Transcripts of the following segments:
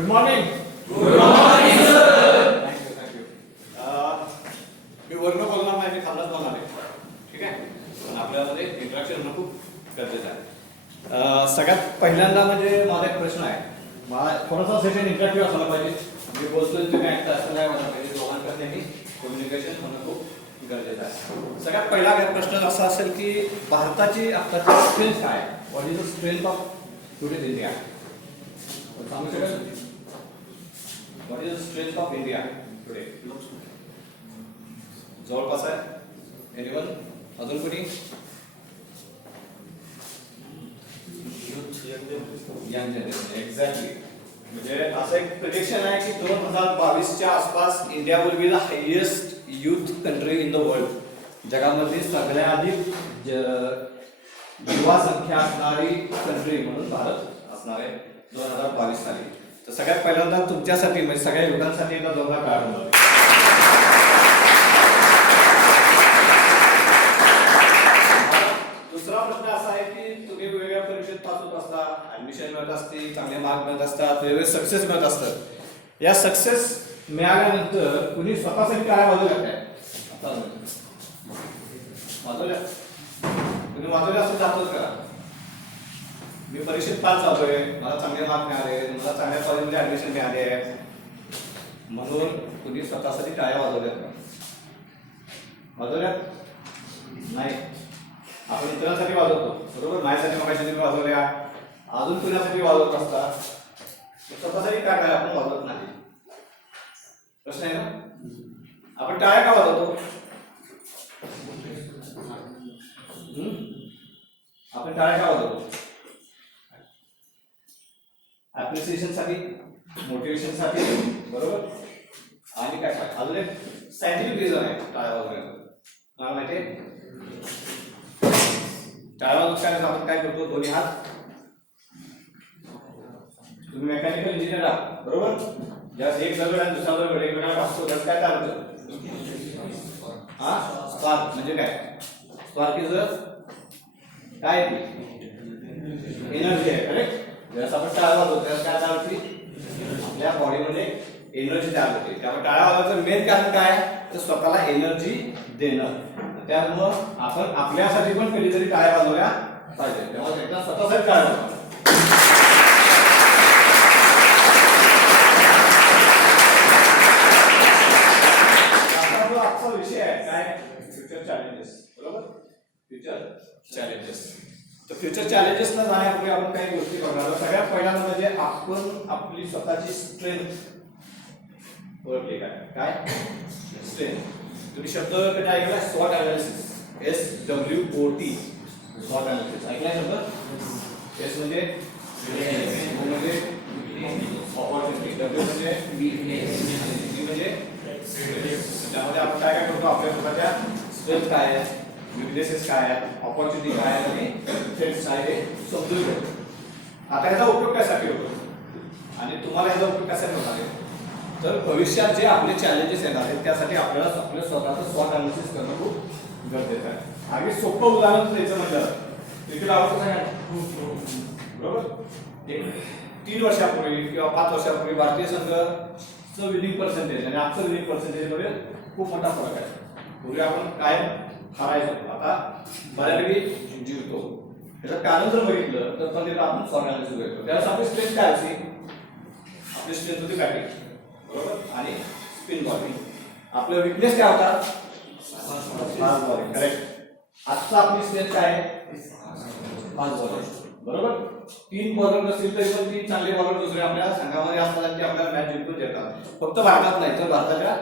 Good morning. Good morning sir. Thank you. मी वर्ण बोलणार नाही, मी खाल्लाच बोलणार आहे. ठीक आहे. पण आपल्यामध्ये इंट्रॅक्शन होणं खूप गरजेचं आहे. सगळ्यात पहिल्यांदा म्हणजे माझा एक प्रश्न आहे. मला थोडासा सेशन इंटरॅक्टिव्ह असायला पाहिजे. मी बोलतोय तुम्ही ऐकता असं नाही व्हायला पाहिजे. दोघांकडे नेहमी कम्युनिकेशन होणं खूप गरजेचं आहे. सगळ्यात पहिला प्रश्न असा असेल की भारताची आत्ताची स्ट्रेंथ काय? What is the strength of today's India? सांगू शकाल? What is the strength of India today? जवळपास आहे एनिवन? अजून कोणी? Young generation. एक्झॅक्टली. म्हणजे असं एक प्रिडिक्शन आहे की 2022च्या आसपास India will be the highest youth country in the world. जगामधली सगळ्यात अधिक युवा संख्या असणारी कंट्री म्हणून भारत असणार आहे 2022 साली. तर सगळ्यात पहिल्यांदा तुमच्यासाठी म्हणजे सगळ्या युवकांसाठी एकदा जोरदार टाळ्या वाजवा. दुसरा प्रश्न असा आहे की तुम्ही वेगवेगळ्या परीक्षेत पास होत असता, ऍडमिशन मिळत असते, चांगले मार्क मिळत असतात, वेगवेगळे सक्सेस मिळत असतात. या सक्सेस मिळाल्यानंतर कुणी स्वतःसाठी टाळ्या वाजवल्या काय? आता वाजवल्या? तुम्ही वाजवल्या असं जातोच का? मी परीक्षेत पास झालोय, मला चांगले मार्क मिळाले, मला चांगल्या कॉलेजमध्ये ऍडमिशन मिळाले म्हणून तुम्ही स्वतःसाठी टाळ्या वाजवल्यात का? वाजवल्यात? नाही. आपण इतरांसाठी वाजवतो, बरोबर? माझ्यासाठी मगाशी वाजवल्या, अजून कुणासाठी वाजवत असता. स्वतःसाठी काय काय आपण वाजवत नाही. प्रश्न आहे ना? आपण टाळ्या का वाजवतो? आपण टाळ्या का वाजवतो? ऍप्रिसिएशन साठी, मोटिवेशन साठी, बरोबर? आणि काय काय अजून एक सायंटिफिक रिझन आहे टाळ्या वाजवण्याचं. मला माहिती आहे टाळ्या वाजवण्याचं आपण काय करतो? दोन्ही हात. तुम्ही मेकॅनिकल इंजिनियर आहात, बरोबर? ज्यास एक दगड आणि दुसरा दगड एकमेकांना असतो त्यात काय चालतं? स्पार्क. म्हणजे काय? स्पार्क इज काय? एनर्जी आहे. करेक्ट? जसं आपण टाळ्या वाजवतो त्यात काय तयार होती? आपल्या बॉडीमध्ये एनर्जी तयार होते. त्यामुळे टाळ्या वाजवायचं मेन कारण काय? तर स्वतःला एनर्जी देणं. त्यामुळं आपण आपल्यासाठी पण कधीतरी टाळ्या वाजवल्या पाहिजे. तेव्हा एकदा स्वतःसाठी टाळ्या वाजवा. आजचा विषय आहे काय? Future challenges. बरोबर? Future challenges. तर फ्युचर चॅलेंजेसला जाण्यापूर्वी आपण काही गोष्टी बघणार. सगळ्यात पहिल्यांदा म्हणजे आपण आपली स्वतःची स्ट्रेंथ ओळखली काय? काय स्ट्रेंथ? तुम्ही शब्द कधी ऐकला? स्वॉट अनालिसिस. SWOT. स्वॉट अनालिसिस ऐकलाय शब्द? एस म्हणजे ऑपॉर्च्युनिटी, डब्ल्यू म्हणजे म्हणजे त्यामध्ये आपण काय काय करतो? आपल्या स्वतःच्या स्ट्रेंथ काय आहे, विकनेसेस काय आहेत, ऑपॉर्च्युनिटी काय आहेत आणि थ्रेट्स काय हे समजून घेतो. आता ह्याचा उपयोग कशासाठी होतो आणि तुम्हाला ह्याचा उपयोग कशासाठी होणार आहे? तर भविष्यात जे आपले चॅलेंजेस येणार आहेत त्यासाठी आपल्याला आपलं स्वतःचं स्वॉट अनालिसिस करणं खूप गरजेचं आहे. आम्ही सोपं उदाहरण द्यायचं म्हटलं क्रिकेट आवडतं काय? बरोबर? 3 वर्षापूर्वी किंवा 5 वर्षापूर्वी भारतीय संघ विनिंग पर्सेंटेज आणि आजचं विनिंग पर्सेंटेज मध्ये खूप मोठा फरक आहे. पूर्वी आपण काय हारायचो, आता बऱ्यापैकी जिंकतो. त्याचं कारण जर बघितलं तर पण तिथं आपण स्वॉट अनालिसिस करतो. त्यावेळेस आपली स्ट्रेंथ काय होती? आपली स्ट्रेंथ होती बॅटिंग, बरोबर, आणि स्पिन बॉलिंग. आपला विकनेस काय होता? Fast bowling. करेक्ट. आजचा आपली स्ट्रेंथ काय आहे? फास्ट बॉलिंग, बरोबर. 3 बॉलर नसतील तरी पण 3 चांगले बॉलर दुसरे आपल्या संघामध्ये असतात की आपल्याला मॅच जिंकून देतात. फक्त भारतात नाही तर भारताच्या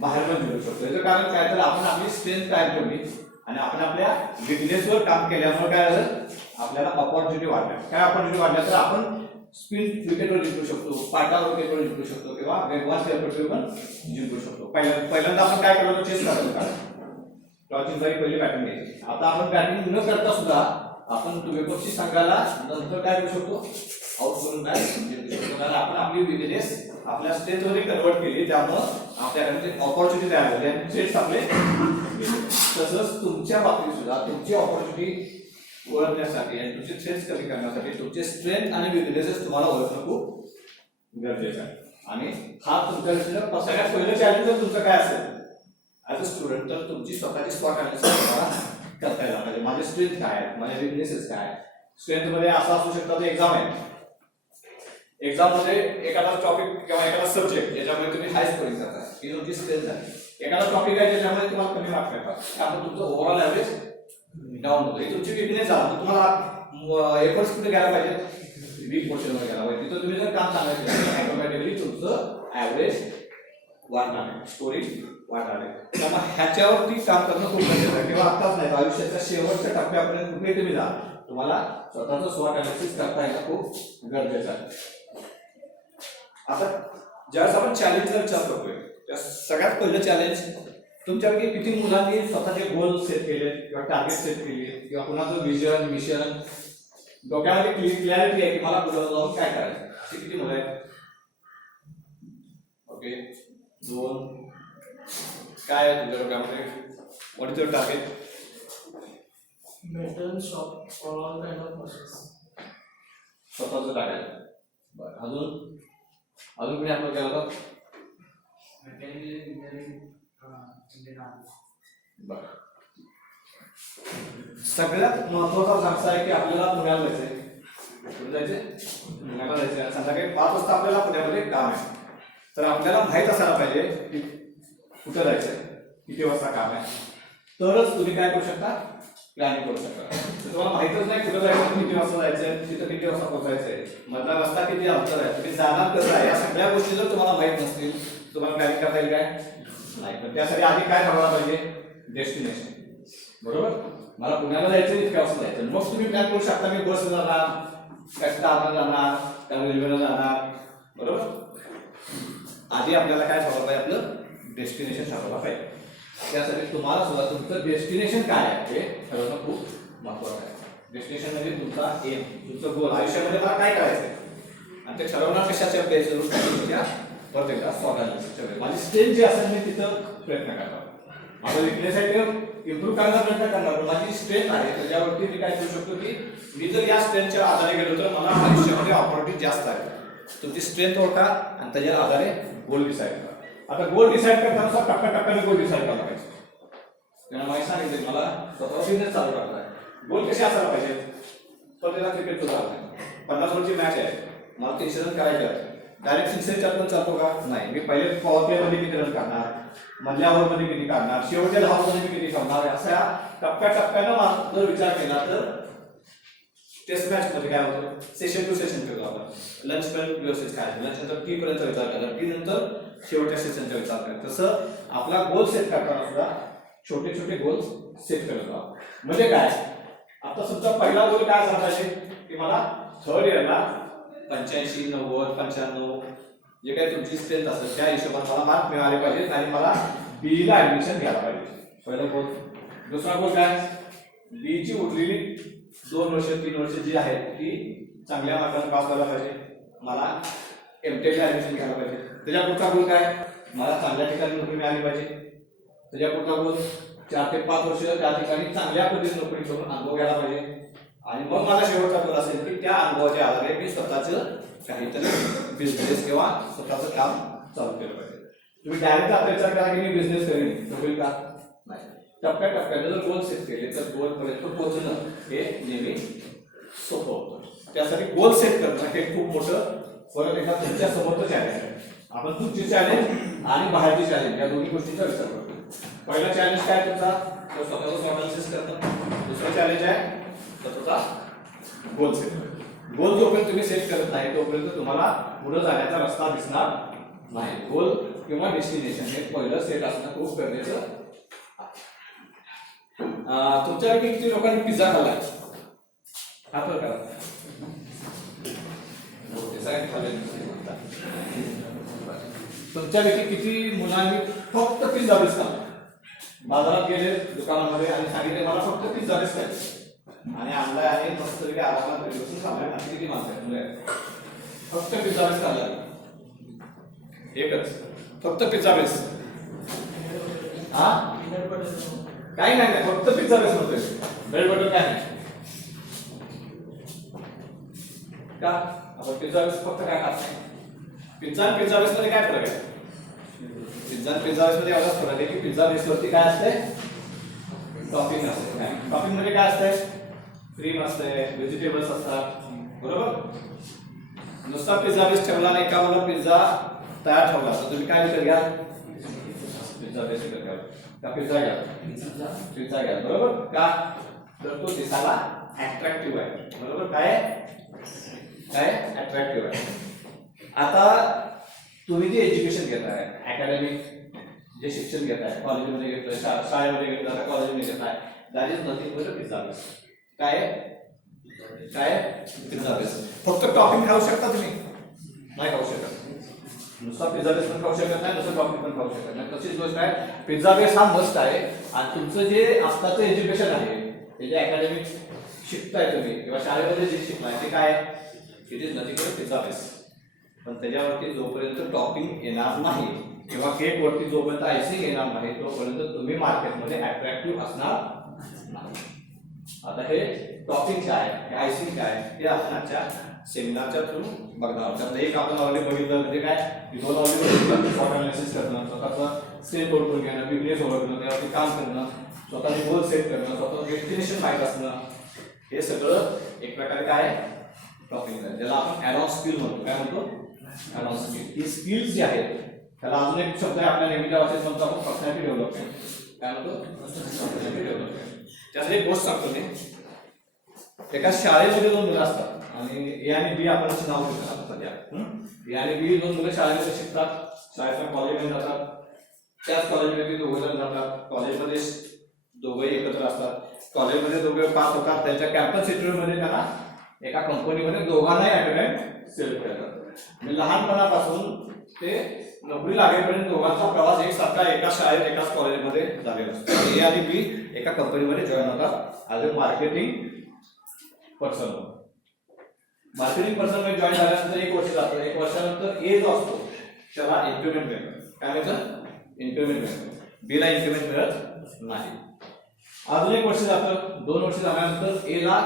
बाहेर पण जिंकू शकतो. याचं कारण काय? तर आपण आपली स्ट्रेंथ काय ठेवली आणि आपण आपल्या विकनेसवर काम केल्यामुळे काय झालं? आपल्याला ऑपॉर्च्युनिटी वाढल्या. काय ऑपॉर्च्युनिटी वाढल्या? तर आपण स्पिन विकेटवर जिंकू शकतो, पाटावर विकेटवर जिंकू शकतो किंवा वेगवान सेल्फवर पण जिंकू शकतो. पहिल्यांदा आपण काय केलं? चेस करायचं का? टॉस जिंकायची पहिली बॅटिंग घ्यायची. आता आपण बॅटिंग न करता सुद्धा आपण विपक्षी संघाला नंतर काय करू शकतो? आउट करून मॅच जिंकू शकतो. कारण आपण आपली विकनेस आपल्या स्ट्रेंथ मध्ये कन्वर्ट केली. त्यामुळं आपल्याकडे ऑपॉर्च्युनिटी तयार झाली आणि थ्रेट्स आपले. तसंच तुमच्या बाबतीत सुद्धा तुमची ऑपॉर्च्युनिटी ओळखण्यासाठी आणि तुमचे थ्रेट्स कमी करण्यासाठी तुमचे स्ट्रेंथ आणि विकनेसेस तुम्हाला ओळखणं खूप गरजेचं आहे. आणि हा तुमच्या दृष्टीनं सगळ्यात पहिलं चॅलेंज जर तुमचं काय असेल ॲज अ स्टुडंट, तर तुमची स्वतःची स्वॉट अनालिसिस तुम्हाला करता यायला पाहिजे. माझे स्ट्रेंथ काय आहेत, माझे विकनेसेस काय आहेत. स्ट्रेंथमध्ये असं असू शकतं की एक्झाम आहे, एक्झाममध्ये एखादा टॉपिक किंवा एखादा सब्जेक्ट याच्यामध्ये तुम्ही हाय स्कोरिंग करता, ही तुमची स्ट्रेंथ आहे. एखादा टॉपिक आहे ज्याच्यामध्ये तुम्हाला कमी मार्क मिळतात, त्यामुळे तुमचं ओव्हरऑल ॲव्हरेज डाऊन होतं. ही तुमची विकनेस आहे. तुम्हाला एफर्ट्स कुठे घ्यायला पाहिजे, वीक पोर्शनवर घ्यायला पाहिजे. तिथं तुम्ही जर काम चांगलं केलं तर ऑटोमॅटिकली तुमचं ॲव्हरेज वाढणार आहे, स्कोरिंग वाढणार आहे. त्यामुळे ह्याच्यावरती काम करणं खूप गरजेचं आहे. किंवा आत्ताच नाही, आयुष्याच्या शेवटच्या टप्प्यापर्यंत कुठे तुम्ही जा, तुम्हाला स्वतःचं स्वॉट अनालिसिस करता येणं खूप गरजेचं आहे. आता ज्यावेळेस आपण चॅलेंजचा विचार करतोय, त्या सगळ्यात पहिलं चॅलेंज तुमच्यापैकी किती मुलांनी स्वतःचे गोल सेट केले किंवा टार्गेट सेट केले किंवा कुणाचं विजन मिशन डोक्यामध्ये क्लिअरिटी आहे की मला पुढे जाऊन काय करायचं, ते किती मुलं आहेत? ओके, 2. काय आहे तुझ्या डोक्यामध्ये? What is your target? metal shop for all kind of machines. स्वतःचं टार्गेट. बरं, अजून कुणी आपण केलं होतं? Mechanical engineering, Indian Army. बरं, सगळ्यात महत्वाचा भाग आहे की आपल्याला पुण्याला जायचंय. कुठे जायचंय? पुण्याला जायचंय. संध्याकाळी 5 वाजता आपल्याला पुण्यामध्ये काम आहे. तर आपल्याला माहीत असायला पाहिजे की कुठं जायचंय, किती वाजता काम आहे, तरच तुम्ही काय करू शकता, प्लॅनिंग करू शकता. तर तुम्हाला माहीतच नाही कुठं जायचं, किती वाजता जायचंय, तिथं किती वाजता पोहोचायचंय, मधला रस्ता किती अंतर आहे, तुम्ही जाणार कसं आहे, या सगळ्या गोष्टी जर तुम्हाला माहीत नसतील तुम्हाला प्लॅनिंग करता येईल काय? नाही. पण त्यासाठी आधी काय ठरवायला पाहिजे? डेस्टिनेशन. बरोबर, मला पुण्याला जायचं, इतक्या वाजता जायचं. मग तुम्ही प्लॅन करू शकता, मी बसला जाणार, कॅस्टारला जाणार, त्या रेल्वेला जाणार. बरोबर, आधी आपल्याला काय ठरवलं पाहिजे? आपलं डेस्टिनेशन ठरवलं पाहिजे. त्यासाठी तुम्हाला सुद्धा तुमचं डेस्टिनेशन काय आहे हे ठरवणं खूप महत्त्वाचं आहे. डेस्टिनेशन म्हणजे तुमचा एम, तुमचं गोल, आयुष्यामध्ये मला काय करायचं आहे, आणि ते ठरवणार कशाच्या बेसवर? परत एकदा स्वतः माझी स्ट्रेंथ जी असेल मी तिथं प्रयत्न करणार, माझा विकनेस आहे ते इम्प्रूव्ह करण्याचा प्रयत्न करणार. माझी स्ट्रेंथ आहे त्याच्यावरती मी काय करू शकतो की मी जर या स्ट्रेंथच्या आधारे गेलो तर मला आयुष्यामध्ये ऑपॉर्च्युनिटी जास्त आहे. तुमची स्ट्रेंथ ओळखा आणि त्याच्या आधारे गोल डिसाईड करा. आता गोल डिसाईड करताना टप्प्याटप्प्याने गोल डिसाईड करायला पाहिजे. त्यांना माहिती सांगितलं मला स्वतः बिझनेस चालू करायचा आहे, गोल कसे असायला पाहिजे? पण त्याला क्रिकेट सुद्धा नाही, 50 ओव्हरची मॅच आहे, मला 300 रन करायचे आहे. डायरेक्ट 6 रन चालतो का? नाही. मी पहिले पॉवर प्ले मध्ये किती रन काढणार, मधल्या ओव्हर मध्ये किती काढणार, शेवटच्या 10 मध्ये मी किती काढणार, असा टप्प्याटप्प्यानं जर विचार केला तर टेस्ट मॅच मध्ये काय होतं, सेशन टू सेशन करतो आपण. लंच पर्यंत व्यवस्थित काय, लंच नंतर टी पर्यंत विचार केला, टी नंतर शेवटच्या सेशनचा विचार करायचा. तसं आपला गोल सेट करताना सुद्धा छोटे छोटे गोल सेट करत आहोत. म्हणजे काय, आता सुद्धा पहिला गोल काय असला पाहिजे की मला थर्ड इयरला 85, 90, 95 जे काही तुमची स्ट्रेंथ असेल त्या हिशोबाने मला मार्क मिळाले पाहिजेत आणि मला बी ला ऍडमिशन घ्यायला पाहिजे. पहिला गोल. दुसरा गोल काय, बी ची उरलेली 2 वर्ष 3 वर्ष जी आहेत ती चांगल्या मार्काने पास करायला पाहिजे, मला एमटेक ला ऍडमिशन घ्यायला पाहिजे. त्याच्या पुढचा गोल काय, मला चांगल्या ठिकाणी नोकरी मिळाली पाहिजे. त्याच्या पुढचा गोल 4 ते 5 वर्ष त्या ठिकाणी चांगल्या पद्धतीने नोकरी करून अनुभव घ्यायला पाहिजे. आणि मग माझा शेवटचा गोल असेल की त्या अनुभवाच्या आधारे मी स्वतःचं काहीतरी बिझनेस किंवा स्वतःचं काम चालू केलं पाहिजे. तुम्ही डायरेक्ट आता विचार करा की मी बिझनेस करेन, तर होईल का? नाही. टप्प्याटप्प्याने जर गोल सेट केले तर गोल पर्यंत पोहोचणं हे नेहमी सोपं होतं. त्यासाठी गोल सेट करणं हे खूप मोठं परत एकदा तुमच्या समोरचं चॅलेंज आहे. आपण तुमची चॅलेंज आणि बाहेरची चॅलेंज या दोन्ही गोष्टींचा विचार करतो. पहिला चॅलेंज काय तुमचा, तर स्वतःचं अनालिसिस करणं. दुसरं चॅलेंज आहे स्वतःचा गोल सेट करणं. गोल जोपर्यंत तुम्ही सेट करत नाही तोपर्यंत तुम्हाला पुढे जाण्याचा रस्ता दिसणार नाही. गोल किंवा डेस्टिनेशन हे पहिलं सेट असणं खूप गरजेचं आहे. तुमच्यापैकी किती लोकांनी पिझ्झा खाल्लाय? हा तर करा. तुमच्यापैकी किती मुलांनी फक्त पिझ्झा बेस खाल्ला? बाजारात गेले दुकानामध्ये आणि सांगितले मला फक्त पिझ्झा बेस खायचं आणि आणलाय आणि मस्त आरामात घरी बसून खाल्लाय. किती माणसं आहेत? फक्त पिझ्झा बेस खाल्ला, एकच फक्त पिझ्झा बेस. हा काही नाही, फक्त पिझ्झा बेस होतोय, ब्रेड बटर काय नाही का? आपण पिझ्झा बेस फक्त काय खात नाही, पिझ्झा आणि पिझ्झा बेस मध्ये काय फरक आहे? पिझ्झा आणि पिझ्झा बेस मध्ये एवढाच फरक आहे की पिझ्झा बेस वरती काय असते? टॉपिंग असते. टॉपिंग मध्ये काय असते? क्रीम असते, व्हेजिटेबल्स असतात, बरोबर? नुसता पिझ्झा बेस ठेवला आणि एका बाजूला पिझ्झा तयार ठेवला तर तुम्ही काय विकत घ्या? पिझ्झा बेस विकत घ्या का पिझ्झा घ्या? पिझ्झा घ्या, बरोबर? का तर तो दिसायला अट्रॅक्टिव्ह आहे, बरोबर? काय अट्रॅक्टिव्ह आहे. आता तुम्ही जे एज्युकेशन घेताय, अकॅडमिक जे शिक्षण घेताय, कॉलेजमध्ये घेतलं, शाळेमध्ये घेतलं, आता कॉलेजमध्ये घेताय, that is nothing but pizza base. काय पिझ्झा बेस. फक्त टॉपिंग खाऊ शकता तुम्ही? नाही खाऊ शकत. नुसता पिझ्झा बेस पण खाऊ शकत नाही, नुसतं टॉपिंग पण खाऊ शकत नाही. तशीच गोष्ट आहे, पिझ्झा बेस हा मस्ट आहे. आणि तुमचं जे आत्ताचं एज्युकेशन आहे, ते जे अकॅडमिक शिकताय तुम्ही किंवा शाळेमध्ये जे शिकलाय ते काय? It is nothing but pizza base. पण त्याच्यावरती जोपर्यंत टॉपिंग येणार नाही किंवा केक वरती जोपर्यंत आयसिंग येणार नाही तोपर्यंत तुम्ही मार्केटमध्ये अट्रॅक्टिव्ह असणार नाही. आता हे टॉपिंग काय, हे आयसिंग काय, हे आपण आजच्या सेमिनारच्या थ्रू बघणार आहोत. त्यात एक आपण ऑलरेडी बघितलं म्हणजे काय, दोन ऑलरेडी स्वतः अनालिसिस करणं, स्वतःचं स्टेप ओळखून घेणं, बिझनेस ओळखणं, त्यावरती काम करणं, स्वतःचे गोल सेट करणं, स्वतःचं डेस्टिनेशन माहीत असणं, हे सगळं एक प्रकारे काय टॉपिंग आहे. ज्याला आपण ॲड ऑन स्किल म्हणतो. काय म्हणतो? Add on skill. ही स्किल्स जी आहेत त्याला अजून एक शब्द आहे आपल्या नेहमीच्या भाषेत म्हणतो आपण पर्सनॅलिटी डेव्हलपमेंट. काय म्हणतो? Personality development. त्यासाठी एक गोष्ट सांगतो मी. एका शाळेमध्ये दोन मुलं असतात आणि ए आणि बी आपण असं नाव घेतो आता सध्या. ए आणि बी दोन मुलं शाळेमध्ये शिकतात, शाळेच्या कॉलेजमध्ये जातात, त्याच कॉलेजमध्ये दोघं जण जातात, कॉलेजमध्ये दोघंही एकत्र असतात, कॉलेजमध्ये दोघे पास होतात, त्यांच्या कॅम्पस इंटरव्ह्यूमध्ये त्यांना एका कंपनीमध्ये दोघांनाही ॲट सिलेक्ट करतात. म्हणजे लहानपणापासून ते नोकरी लागेपर्यंत दोघांचा प्रवास एकसारखा एकाच शाळेत एकाच कॉलेजमध्ये झालेला असतो. ए आणि बी एका कंपनीमध्ये जॉईन होतात as a marketing person. Marketing person मध्ये जॉईन झाल्यानंतर एक वर्ष जातं. एक वर्षानंतर ए जो असतो त्याला इन्क्रिमेंट मिळतं. काय मिळतं? इन्क्रिमेंट मिळतं. बीला इन्क्रिमेंट मिळत नाही. अजून एक वर्ष जातं. 2 वर्ष झाल्यानंतर ए ला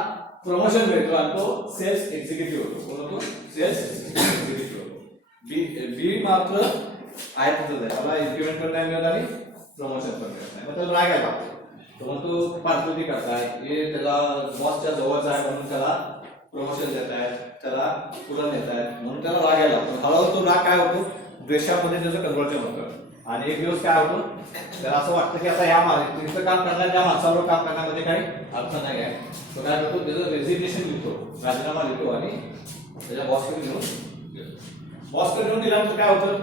प्रमोशन मिळतो आणि तो सेल्स एक्झिक्युटिव्ह होतो. कोण होतो? सेल्स एक्झिक्युटिव्ह होतो. बी मात्र आहे तिथंच आहे, त्याला इन्क्रिमेंट पण नाही मिळत आणि प्रमोशन पण मिळत नाही. मग त्याला राग आहे लागतो. तो म्हणतो पार्टनरची करताय, हे त्याला बॉसच्या जवळचा आहे म्हणून त्याला प्रमोशन देत आहेत, त्याला पुढं नेत आहेत म्हणून त्याला राग यायला लागतो. हळूहळू तो राग काय होतो? द्वेषामध्ये त्याचं कन्वर्जन होतं. आणि एक दिवस काय होतं, त्याला असं वाटतं की आता ह्या काम करण्यात, त्या माणसावर काम करण्यामध्ये काही अर्थ नाही आहे. तो काय करतो? त्याचं रेझिग्नेशन लिहितो, राजीनामा लिहितो आणि त्याच्या बॉसकडे घेऊन दिल्यानंतर काय होतं?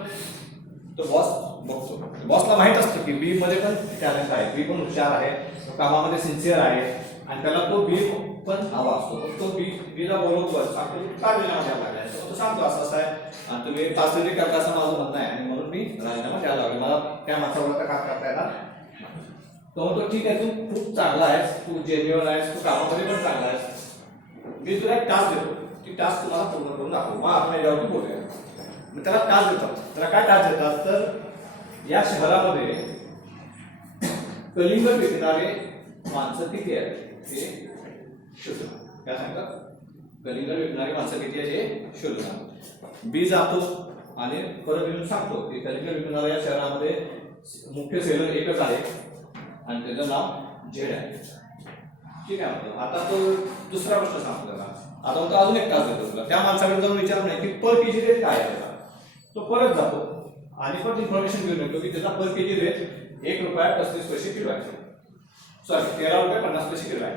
तो बॉस बघतो. बॉसला माहित असतं की बी मध्ये पण टॅलेंट आहे, बी पण हुशार आहे, कामामध्ये सिन्सिअर आहे आणि त्याला तो बी पण हवा असतो. तो बीला बोलवतो, सांगतो का राजीनामा द्यायला लागलाय. तो सांगतो असं असं आहे आणि तुम्ही तासगीरी करता असं माझं म्हणणं आहे आणि म्हणून मी राजीनामा द्यायला लागलो, मला त्या माणसाबरोबर काम करता येणार. तो म्हणतो ठीक आहे, तू खूप चांगला आहेस, तू जेन्युअन आहेस, तू कामामध्ये पण चांगला आहेस, मी तुला एक टास्क देतो, ती टास्क तुम्हाला पूर्ण करून दाखव, मग आपण याच्यावरती बोलूया. मग त्याला टास्क देतात. त्याला काय टास्क देतात तर या शहरामध्ये कलिंगड विकणारे माणसं किती आहेत हे शोधणं. काय सांगतात? कलिंगड विकणारे माणसं किती आहेत हे शोधणं. बी जातो आणि परत येऊन सांगतो की कलिंगड विकणाऱ्या या शहरामध्ये मुख्य सेलर एकच आहे आणि त्याचं नाव झेड आहे. ठीक आहे म्हणतो. आता तो दुसरा प्रश्न सांगतो त्याला. आता म्हणतो अजून एक टास्क देतो तुला. त्या माणसाकडे जाऊन विचार नाही की पर केजी रेट काय आहे त्याचा. तो परत जातो आणि परत इन्फॉर्मेशन घेऊन येतो की त्याचा पर केजी रेट ₹1.35 किलो आहे. सॉरी ₹13.50 किलो आहे.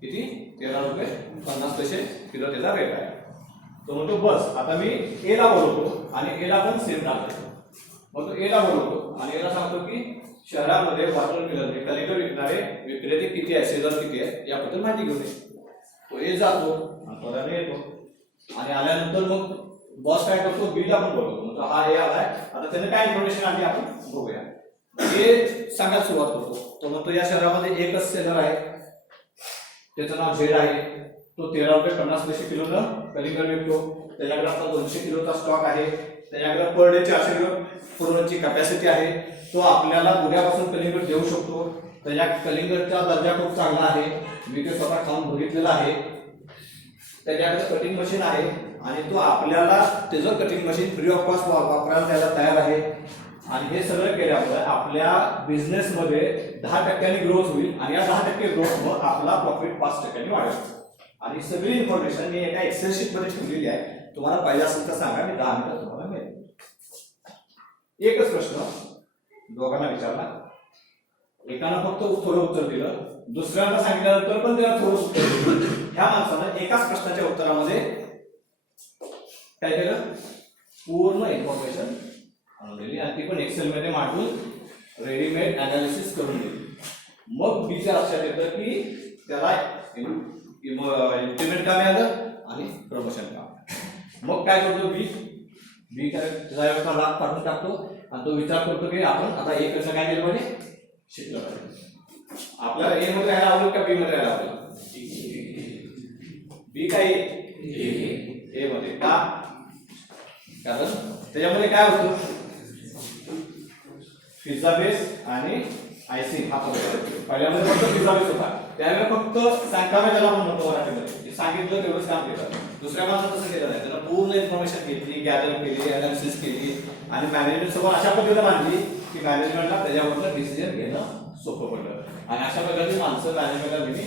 किती? ₹13.50 किलो त्याचा रेट आहे. तो म्हणतो बस आता मी एला बोलवतो आणि एला पण सेम टाक देतो. मग तो एला बोलवतो आणि एला सांगतो की शहरामध्ये वॉटरमेलन कलिंगड विकणारे विक्रेते किती आहे, सेलर किती आहे याबद्दल माहिती घेऊन येतो. तो ए जातो आणि परत येतो आणि आल्यानंतर मग बॉस काय करतो? बीला पण बोलवतो. म्हणजे हा ए आलाय, आता त्याने काय इन्फॉर्मेशन आली आपण बघूया. हे सांगायला सुरुवात करतो. तो म्हणतो या शहरामध्ये एकच सेलर आहे, त्याचं नाव झेड आहे, तो ₹13.50 किलोनं कलिंगड विकतो. त्याच्याकडे आता 200 किलोचा स्टॉक आहे, त्याच्याकडे पर डे 400 किलो पुरवण्याची कॅपॅसिटी आहे. तो आपल्याला उद्यापासून कलिंगड देऊ शकतो. त्याच्या कलिंगडचा दर्जा खूप चांगला आहे, मी ते स्वतः खाऊन बघितलेला आहे. त्याच्याकडे कटिंग मशीन आहे आणि तो आपल्याला त्याचं cutting machine free of cost वापरायला त्याला तयार आहे आणि हे सगळं केल्यामुळे आपल्या बिझनेसमध्ये 10% ग्रोथ होईल आणि या 10% ग्रोथ मग आपला प्रॉफिट 5% वाढेल आणि सगळी इन्फॉर्मेशन मी एका एक्सेल शीट मध्ये ठेवलेली आहे. तुम्हाला पाहिजे असेल तर सांगा, मी 10 मिनिटं तुम्हाला मिळेल. एकच प्रश्न दोघांना विचारला, एकानं फक्त थोडं उत्तर दिलं, दुसऱ्यांना सांगितल्यानंतर पण त्याला थोडं उत्तर दिलं. ह्या माणसानं एकाच प्रश्नाच्या उत्तरामध्ये काय केलं, पूर्ण इन्फॉर्मेशन आणून दिली आणि ती पण एक्सेल मध्ये मांडून रेडीमेड अनालिसिस करून दिली. मग बीच्या लक्षात येतं की त्याला इम्प्लिमेंट का मिळालं आणि प्रमोशन का. मग काय करतो बी त्याचा लाभ काढून टाकतो आणि तो विचार करतो की आपण आता ए कसं काय केलं पाहिजे, शिकलं पाहिजे. आपल्याला ए मध्ये राहायला आवडेल का बी मध्ये राहायला आवडेल? बी काय ए मध्ये का, कारण त्याच्यामध्ये काय होतं, पिझ्झा बेस आणि आयसिंग हा फरक. पहिल्यामध्ये फक्त पिझ्झा बेस होता, त्यावेळेला फक्त सांगावे त्याला आपण म्हणतो मराठीमध्ये, सांगितलं तेवढंच काम केलं. दुसऱ्या माणसानं तसं केलं नाही, त्यानं पूर्ण इन्फॉर्मेशन घेतली, गॅदर केली, अनालिसिस केली आणि मॅनेजमेंट सोबत अशा पद्धतीने मांडली की मॅनेजमेंटला त्याच्यावरनं डिसिजन घेणं सोपं पडलं. आणि अशा प्रकारची माणसं मॅनेजमेंटला नेहमी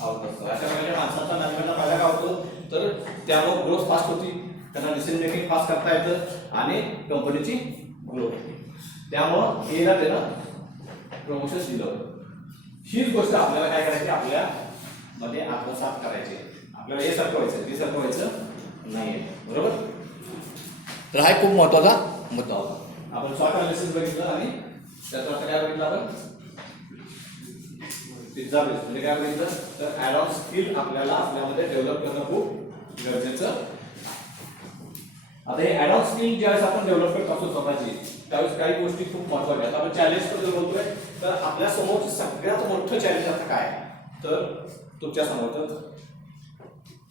आवडत असतात. अशा प्रकारच्या माणसांचा मॅनेजमेंटला फायदा काय होतो, तर त्यामुळे ग्रोथ फास्ट होती, त्यांना डिसिजन मेकिंग फास्ट करता येतं आणि कंपनीची ग्रोथ होती. त्यामुळं एला त्यानं प्रमोशन दिलं होतं. हीच गोष्ट आपल्याला काय करायची, आपल्या मध्ये आत्मसात करायची. आपल्याला हे सारखं व्हायचं, बी सारखं व्हायचं नाही, बरोबर. तर हा एक खूप महत्वाचा मुद्दा होता. आपण स्वॉट अनालिसिस बघितलं आणि त्याचा आता काय बघितलं आपण, पिझ्झा बेस म्हणजे काय बघितलं, तर ॲड ऑन स्किल आपल्याला आपल्यामध्ये डेव्हलप करणं खूप गरजेचं. आता हे ॲड ऑन स्किल ज्यावेळेस आपण डेव्हलप करत असतो स्वतःची, त्यावेळेस काही गोष्टी खूप महत्त्वाच्या आहेत. आपण चॅलेंज बद्दल बोलतोय, तर आपल्या समोरचं सगळ्यात मोठं चॅलेंज आता काय, तर तुमच्या समोर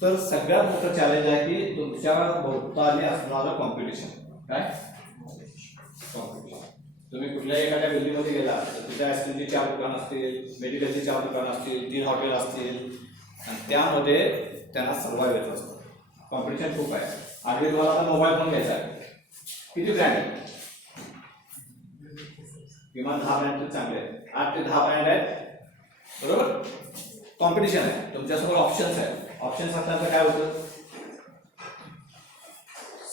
तर सगळ्यात मोठं चॅलेंज आहे की तुमच्या भोवताली असणारं कॉम्पिटिशन. काय कॉम्पिटिशन, तुम्ही कुठल्याही एखाद्या बिल्डिंगमध्ये गेला तर तिथे आईस्क्रीमची 4 दुकानं असतील, मेडिकलची 4 दुकानं असतील, 3 हॉटेल असतील आणि त्यामध्ये त्यांना सर्वाइव्ह येत असतं. कॉम्पिटिशन खूप आहे. अगदी तुम्हाला आता मोबाईल फोन घ्यायचा आहे, किती ब्रँड आहेत, किमान 10 ब्रँड तर चांगले आहेत, 8 ते 10 ब्रँड आहेत, बरोबर. कॉम्पिटिशन आहे, तुमच्यासमोर ऑप्शन्स आहेत. ऑप्शन्स असल्यानंतर काय होतं,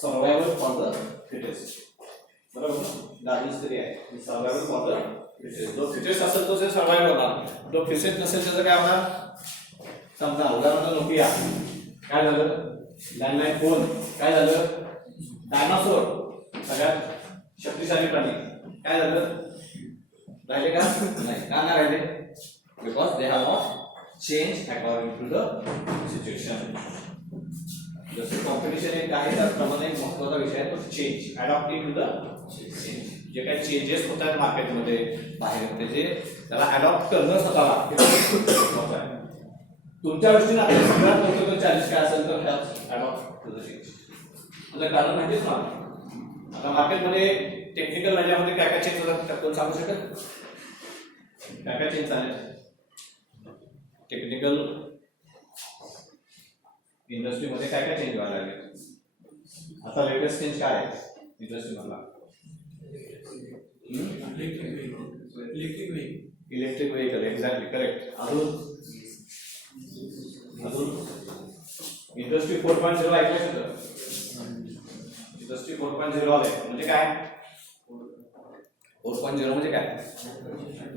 सर्वायवल फॉर द फिटेस्ट, बरोबर. गाडीच तरी आहे सर्वायवल फॉर द फिटेस्ट. जो फिटेस्ट असेल तो सर्वायवल होणार, जो फिटेस्ट नसेल त्याचं काय होणार. समजा उदाहरणार्थ नोकिया काय झालं, लँडलाईन फोन काय झालं, डायनासोर सगळ्यात शक्तिशाली प्राणी काय झालं, राहिले का नाही, का नाही राहिले, because they have not change according to the situation. जसं कॉम्पिटिशन एक आहे त्याप्रमाणे एक महत्त्वाचा विषय आहे तो change, adopting to the change. जे काही चेंजेस होत आहेत मार्केटमध्ये बाहेर त्याचे त्याला अडॉप्ट करणं स्वतःला महत्त्वाचं आहे. तुमच्या दृष्टीने आपल्याला सगळ्यात मोठं चॅलेंज काय असेल तर ह्याच अडॉप्ट टू द चेंज. आता कारण माहितीच ना, आता मार्केटमध्ये टेक्निकल ह्याच्यामध्ये काय काय चेंज होतात कोण सांगू शकत, काय काय चेंज चालेल टेक्निकल इंडस्ट्रीमध्ये काय काय चेंज व्हायला लागले. आता लेटेस्ट चेंज काय आहे इंडस्ट्रीमधला, इलेक्ट्रिक व्हेकल, एक्झॅक्टली करेक्ट. अजून इंडस्ट्री 4.0 ऐकलंय का, इंडस्ट्री 4.0 आले म्हणजे काय, 4.0 म्हणजे काय,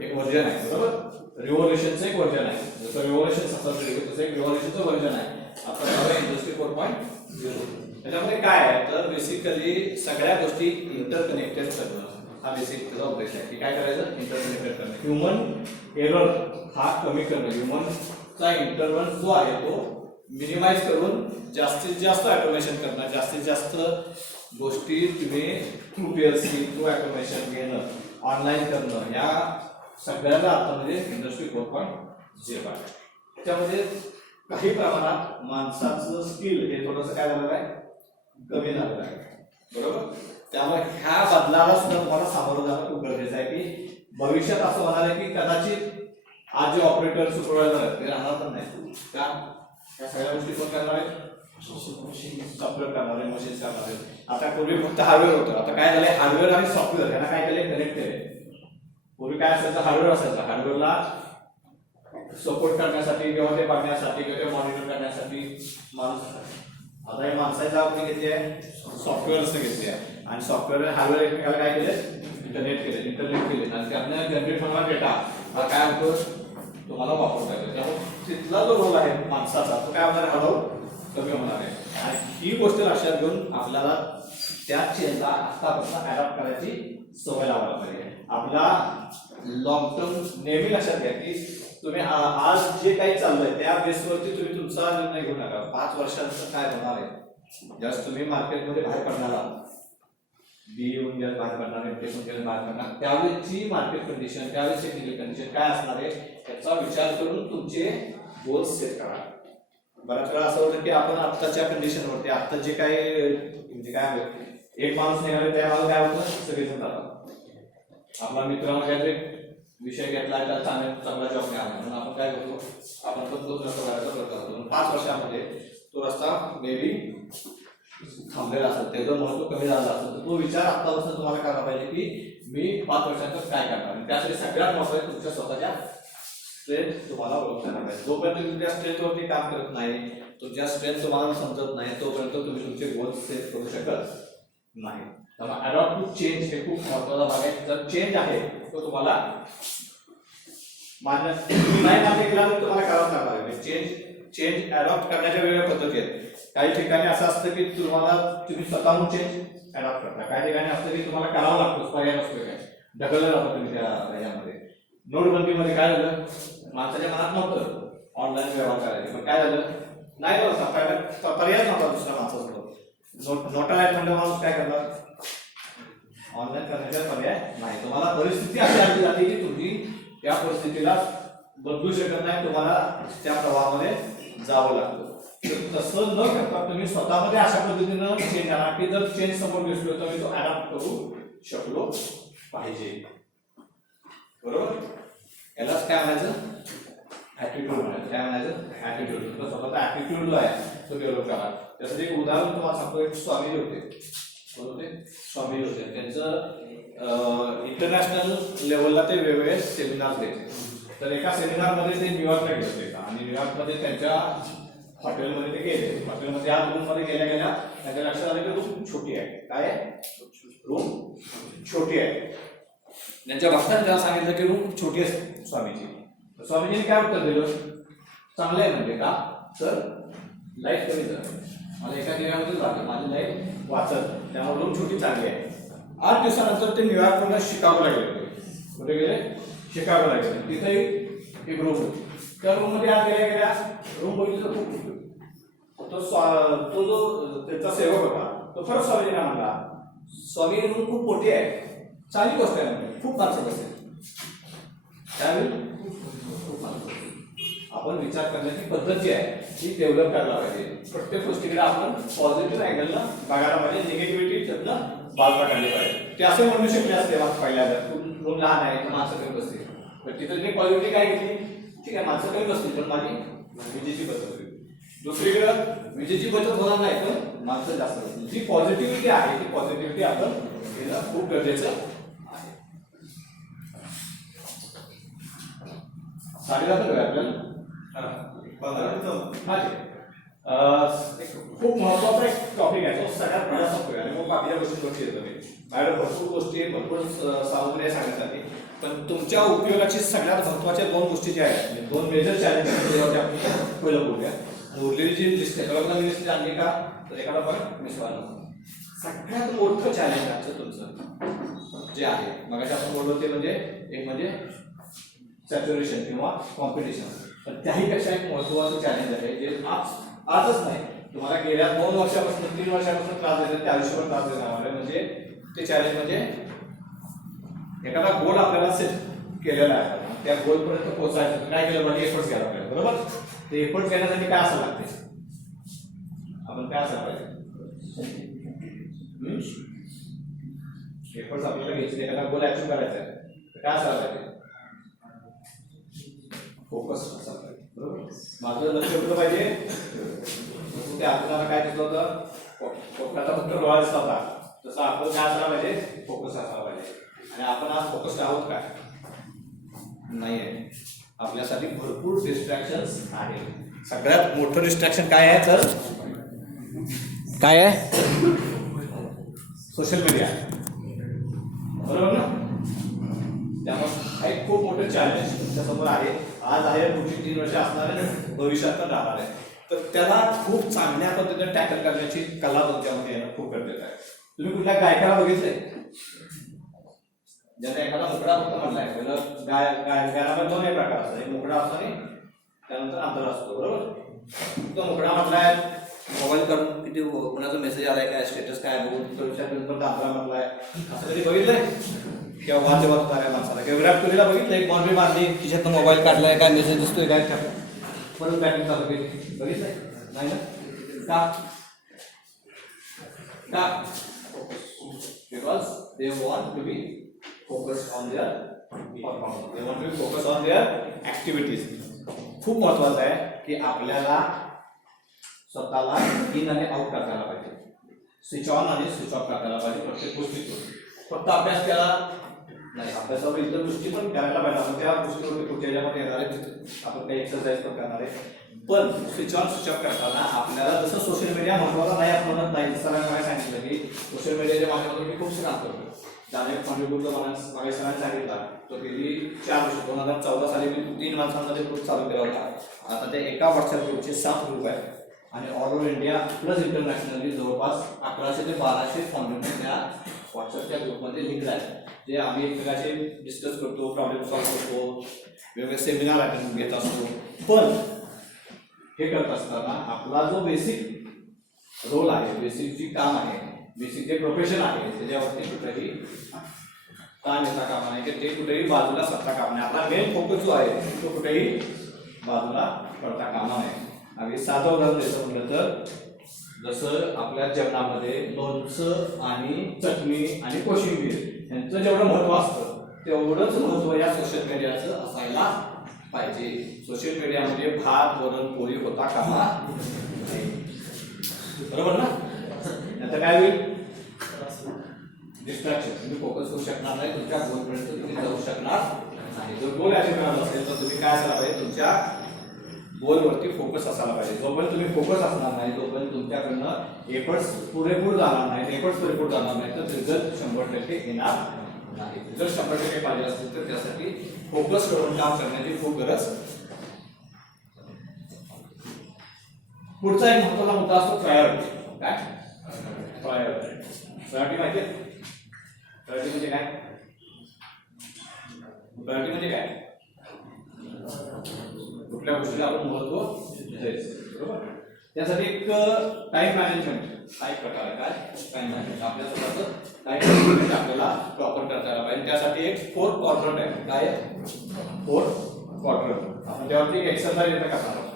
एक वर्जन आहे, बरोबर. रिव्होल्युशनचं एक वर्जन आहे, जसं रिव्होल्युशन तसं एक रिव्होल्युशनचं वर्जन आहे. आता इंडस्ट्री 4.0 त्याच्यामध्ये काय आहे तर बेसिकली सगळ्या गोष्टी इंटरकनेक्टेड करणं हा बेसिक त्याचा उद्देश आहे. की काय करायचं, इंटरकनेक्टेड करणं, ह्युमन एरर हा कमी करणं, ह्युमनचा इंटरव्हल जो आहे तो मिनिमाइज करून जास्तीत जास्त ऑटोमेशन करणं, जास्तीत जास्त गोष्टी तुम्ही थ्रू PLC थ्रू ऑटोमेशन घेणं, ऑनलाईन करणं, या सगळ्याला अर्थ म्हणजे इंडस्ट्री 4.0 आहे. त्यामध्ये काही प्रमाणात माणसाचं स्किल हे थोडंसं काय झालेलं आहे, कमी झालेलं आहे, बरोबर. त्यामुळे ह्या बदलाला सुद्धा तुम्हाला सामोरं जाणं खूप गरजेचं आहे. की भविष्यात असं होणार आहे की कदाचित आज जे ऑपरेटर सुपरवायझर आहेत ते राहणार पण नाही, का या सगळ्या गोष्टी कोण करणार आहेत, सॉफ्टवेअर करणारे मशीन्स करणारे. आता पूर्वी फक्त हार्डवेअर होतं, आता काय झालंय हार्डवेअर आणि सॉफ्टवेअर यांना काय केलंय कनेक्ट केलंय. पूर्वी काय असायचं हार्डवेअर असायचं, हार्डवेअरला सपोर्ट करण्यासाठी किंवा ते बघण्यासाठी किंवा ते मॉनिटर करण्यासाठी माणूस असायचा. आता हे माणसाची जबाबदारी घेतली आहे सॉफ्टवेअर्स घेतली आहे आणि सॉफ्टवेअर हार्डवेअर एकमेकाला काय केले इंटरनेट केले आणि त्यातनं जनरेट होणारा डेटा हा काय होतो तुम्हाला वापरता येतो. त्यामुळे तिथला जो रोल आहे माणसाचा तो काय होणार हळूहळू कमी होणार आहे. आणि ही गोष्ट लक्षात घेऊन आपल्याला त्या चेंजला आतापासून अडॉप्ट करायची सवय लावायला पाहिजे. आपला लॉंग टर्म नेहमी लक्षात घ्या की तुम्ही आज जे काही चाललंय त्या बेसवरती तुम्ही तुमचा निर्णय घेऊ नका. 5 वर्षांचं काय होणार आहे जस्ट तुम्ही मार्केटमध्ये बाहेर पडणार आहात, बी येऊन गेलं बाहेर पडणार, एमटेक होऊन गेलं बाहेर पडणार, त्यावेळेची मार्केट कंडिशन त्यावेळेची टेक्निकल कंडिशन काय असणार आहे याचा विचार करून तुमचे गोल्स सेट करा. बऱ्याच वेळा असं होतं की आपण आत्ताच्या कंडिशनवरती आत्ता जे काय म्हणजे काय एक माणूस निघाले त्यावेळेला काय होतं सगळेजण जातात. आपला मित्रांना काहीतरी विषय घेतला त्याला चांगला जॉब मिळाला म्हणून आपण काय करतो आपण पण तोच रस्ता करायचा प्रयत्न करतो. 5 वर्षामध्ये तो रस्ता मे बी थांबलेला असेल, त्याचं महत्व कमी झालं असेल तर तो विचार आत्तापासून तुम्हाला करायला पाहिजे की मी 5 वर्षांचं काय करणार. त्यासाठी सगळ्यात महत्त्वाचं तुमच्या स्वतःच्या स्ट्रेंथ तुम्हाला ओळखणार पाहिजे. जोपर्यंत तुम्ही तुमच्या स्ट्रेंथवरती काम करत नाही, तुमच्या स्ट्रेंथ तुम्हाला समजत नाही तोपर्यंत तुम्ही तुमचे गोल्स सेट करू शकत नाही. त्यामुळे अडॉप्ट टू चेंज हे खूप महत्त्वाचा भाग आहे. जर चेंज आहे तो तुम्हाला मान्य केला तर तुम्हाला करावं लागणार आहे. चेंज अडॉप्ट करण्याच्या वेगवेगळ्या पद्धती आहेत. काही ठिकाणी असं असतं की तुम्ही स्वतःहून चेंज अडॉप्ट करता, काही ठिकाणी असतं की तुम्हाला करावं लागतं, पर्याय नसतो काय ढकललं जातं तुम्ही त्या ह्याच्यामध्ये. नोटबंदीमध्ये काय झालं माणसाच्या मनात नव्हतं ऑनलाईन व्यवहार करायचे, पण काय झालं नाही नव्हता पर्याय नव्हता दुसऱ्या माणसासोबत. नोटा आहेत म्हणजे माणूस काय करणार ऑनलाईन करण्याचा पर्याय नाही. तुम्हाला परिस्थिती अशी आली जाते की तुम्ही त्या परिस्थितीला बदलू शकत नाही, तुम्हाला त्या प्रवाहामध्ये जावं लागतं. तसं न करता तुम्ही स्वतःमध्ये अशा पद्धतीनं चेंज आणा की जर चेंज समोर दिसलो तर मी तो अडॉप्ट करू शकलो पाहिजे. बरोबर, यालाच काय म्हणायचं ॲटिट्यूड म्हणायचं. काय म्हणायचं ॲटिट्यूड. तर स्वतःचा ॲटिट्यूड जो आहे तो डेव्हलप करा. त्यासाठी एक उदाहरण तुम्हाला सांगतो. एक स्वामी होते स्वामी होते त्यांचं इंटरनॅशनल लेवलला ते वेगवेगळे सेमिनार द्यायचे. तर एका सेमिनारमध्ये ते न्यूयॉर्कला गेले होते आणि न्यूयॉर्कमध्ये त्यांच्या हॉटेलमध्ये ते गेले. हॉटेलमध्ये या रूममध्ये गेल्या त्यांच्या लक्षात आलं की रूम छोटी आहे. काय रूम छोटी आहे. त्यांच्या भक्तांनी त्याला सांगितलं की रूम छोटी असते स्वामीची. तर स्वामीजीने काय उत्तर दिलं चांगलं आहे म्हणजे का तर लाईफ कमी झाली, मला एका दिवसामध्ये झालं माझी लाईफ वाचत, त्यामुळे रूम छोटी चांगली आहे. 8 दिवसानंतर ते न्यूयॉर्कला शिकागोला गेले होते. कुठे गेले शिकागोला गेले. तिथे एक रूम होती. त्या रूममध्ये आज गेल्या रूम बघितलं खूप मोठी. तो जो त्यांचा सेवक होता तो परत स्वामीजींना म्हणला स्वामी रूम खूप मोठी आहे, चांगली गोष्ट आहे म्हणजे खूप माणसं बसते. त्यावेळी खूप माणसं आपण विचार करण्याची पद्धत जी आहे ती डेव्हलप करायला पाहिजे. प्रत्येक गोष्टीकडे आपण पॉझिटिव्ह अँगलला बघायला पाहिजे, निगेटिव्हिटी त्यातनं बाजूला काढली पाहिजे. ते असे म्हणू शकले असते पहिल्यांदा रूम लहान आहे तर माणसं कमी बसतील, पण तिथं जी पॉझिटिव्हिटी काय घेतली ठीक आहे माणसं कमी बसतील पण माझी विजेची बचत होईल. दुसरीकडे विजेची बचत होणार नाही पण माणसं जास्त बसतील. जी पॉझिटिव्हिटी आहे ती पॉझिटिव्हिटी आपण घेणं खूप गरजेचं आहे. साडेला तर आपल्याला खूप महत्वाचा एक टॉपिक आहे तो सगळ्यात पहिला संपूया आणि मग बाकीच्या गोष्टी येतो. मी मॅडम भरपूर गोष्टी भरपूर सामुग्री सांगण्यासाठी पण तुमच्या उपयोगाची सगळ्यात महत्वाच्या 2 गोष्टी ज्या आहेत 2 मेजर चॅलेंज आपण पहिलं बोलूया. उरलेली जी लिस्ट आहे त्याला लिस्ट आणली का तर एखादा पण मिस व्हायला. सगळ्यात मोठं चॅलेंज आहे तुमचं जे आहे मग आपण बोललो ते म्हणजे एक म्हणजे सॅच्युरेशन किंवा कॉम्पिटिशन. पण त्याहीपेक्षा एक महत्त्वाचं चॅलेंज आहे जे आजच नाही तुम्हाला गेल्या 2 वर्षापासून 3 वर्षापासून त्रास देतात त्या आयुष्यभर त्रास देणार आहे. म्हणजे ते चॅलेंज म्हणजे एखादा गोल आपल्याला सेट केलेला आहे त्या गोलपर्यंत पोहोचायचं काय केलं पाहिजे एफर्ट्स घ्यायला पाहिजे. बरोबर, ते एफर्ट्स घेण्यासाठी काय असायला लागते आपण काय असायला पाहिजे एफर्ट्स आपल्याला घ्यायचे. एखादा गोल अचीव्ह करायचा आहे तर काय असायला पाहिजे फोकस असायला पाहिजे. बरोबर, माझं लक्ष कुठलं पाहिजे नुसते आपल्याला काय दिसलं होतं, पोपटाचा फक्त डोळा दिसला होता. तसं आपण काय असायला पाहिजे, फोकस असायला पाहिजे. आणि आपण आज फोकस आहोत काय, नाही आहे. आपल्यासाठी भरपूर डिस्ट्रॅक्शन्स आहे. सगळ्यात मोठं डिस्ट्रॅक्शन काय आहे तर काय आहे, सोशल मीडिया, बरोबर ना. त्यामुळे हा एक खूप मोठं चॅलेंज तुमच्यासमोर आहे. आज आहे, पुढची 3 वर्ष असणार आहे, भविष्यात पण राहणार आहे. तर त्याला खूप चांगल्या पद्धतीने टॅकल करण्याची कला तुमच्यामध्ये येणं खूप गरजेचं आहे. तुम्ही कुठल्या गायकाला बघितलंय, ज्याने एखादा मुकडा फक्त म्हटलाय, गाण्यामध्ये 2 प्रकार असतात, एक मुकडा असतो आणि त्यानंतर आंतर असतो, बरोबर. तो मुकडा म्हटलाय, मोबाईल करून किती कोणाचा मेसेज आलाय काय, स्टेटस काय बघून परत आंतरा म्हटलाय, असं कधी बघितलंय किंवा वाद्यवाद होता माणसाला, किंवा विराट कोहलीला बघितलं, एक बाउंड्री मारली, तिच्यातनं मोबाईल काढलाय, काय मेसेज दिसतोय काय, परत बॅटिंग चालू केली, बघितलंय नाही ना. का because they want to be focused on their performance, they want to be focused on their activities. खूप महत्वाचं आहे की आपल्याला स्वतःला इन आणि आउट करता आला पाहिजे, स्विच ऑन आणि स्विच ऑफ करता आला पाहिजे प्रत्येक गोष्टीतून. फक्त अभ्यास केला नाही, अभ्यासावर इतर गोष्टी पण करायला पाहिजे. आपण त्या गोष्टीवरती पुढच्या ह्याच्यामध्ये येणार आहे, आपण काही एक्सरसाइज पण करणार आहे. पण स्विच ऑन स्विच ऑफ करताना आपल्याला जसं सोशल मीडिया महत्वाचा नाही आपण म्हणत नाही, सरांनी मला सांगितलं की सोशल मीडियाच्या माध्यमातून मी खूप काम करतो. जाणीव कॉन्ट्रीब्यूटचा मला सरांनी सांगितला, तो गेली 4 वर्ष 2014 साली मी 3 माणसांमध्ये ग्रुप चालू केला होता. आता ते एका व्हॉट्सअप ग्रुपचे 7 ग्रुप आहेत आणि all over India plus internationally जवळपास 1100 ते 1200 कॉन्ट्रीब्युट त्या व्हॉट्सअपच्या ग्रुपमध्ये लिंक आहे. जे आम्ही एकमेकांशी डिस्कस करतो, प्रॉब्लेम सॉल्व्ह करतो, वेगवेगळे सेमिनार अटेंड घेत असतो. पण हे करत असताना आपला जो बेसिक रोल आहे, बेसिक जी काम आहे, बेसिक जे प्रोफेशन आहे, त्याच्यावरती कुठेही ताण येता कामा नाही, की ते कुठेही बाजूला सरता कामा नाही. आपला मेन फोकस जो आहे तो कुठेही बाजूला पडता कामा नाही. अगदी साधं उदाहरण द्यायचं म्हटलं तर जसं आपल्या जेवणामध्ये लोणचं आणि चटणी आणि कोशिंबीर यांचं जेवढं महत्त्व असतं तेवढंच महत्त्व या सोशल मीडियाचं असायला पाहिजे. सोशल मीडियामध्ये भात वरण पोळी होता कामा नये, बरोबर ना. नंतर काय होईल, डिस्ट्रॅक्शन, तुम्ही फोकस करू शकणार नाही, तुमच्या गोलपर्यंत तुम्ही जाऊ शकणार नाही. जर गोल अचीव करायचा असेल तर तुम्ही काय असायला पाहिजे, तुमच्या गोलवरती फोकस असायला पाहिजे. जोपर्यंत तुम्ही फोकस असणार नाही तोपर्यंत तुमच्याकडनं एफर्ट्स पुरेपूर जाणार नाही, एफर्ट्स पुरेपूर जाणार नाही तर रिझल्ट 100% येणार नाही. रिझल्ट 100% पाहिजे असतील तर त्यासाठी फोकस करून काम करण्याची खूप गरज. पुढचा एक महत्त्वाचा मुद्दा असतो प्रायोरिटी. काय प्रायोरिटी माहिती आहे? प्रायोरिटी म्हणजे काय, प्रायोरिटी म्हणजे काय, कुठल्या गोष्टीला आपण महत्त्व द्यायचं, बरोबर. त्यासाठी एक टाइम मॅनेजमेंट हा एक प्रकार आहे. काय टाइम मॅनेजमेंट, आपल्या स्वतःचं टाइम मॅनेजमेंट आपल्याला प्रॉपर करता यायला पाहिजे. त्यासाठी एक 4 क्वाड्रंट आहे. काय 4 क्वाड्रंट, आपण त्यावरती एक्सरसाइज करणार आहोत.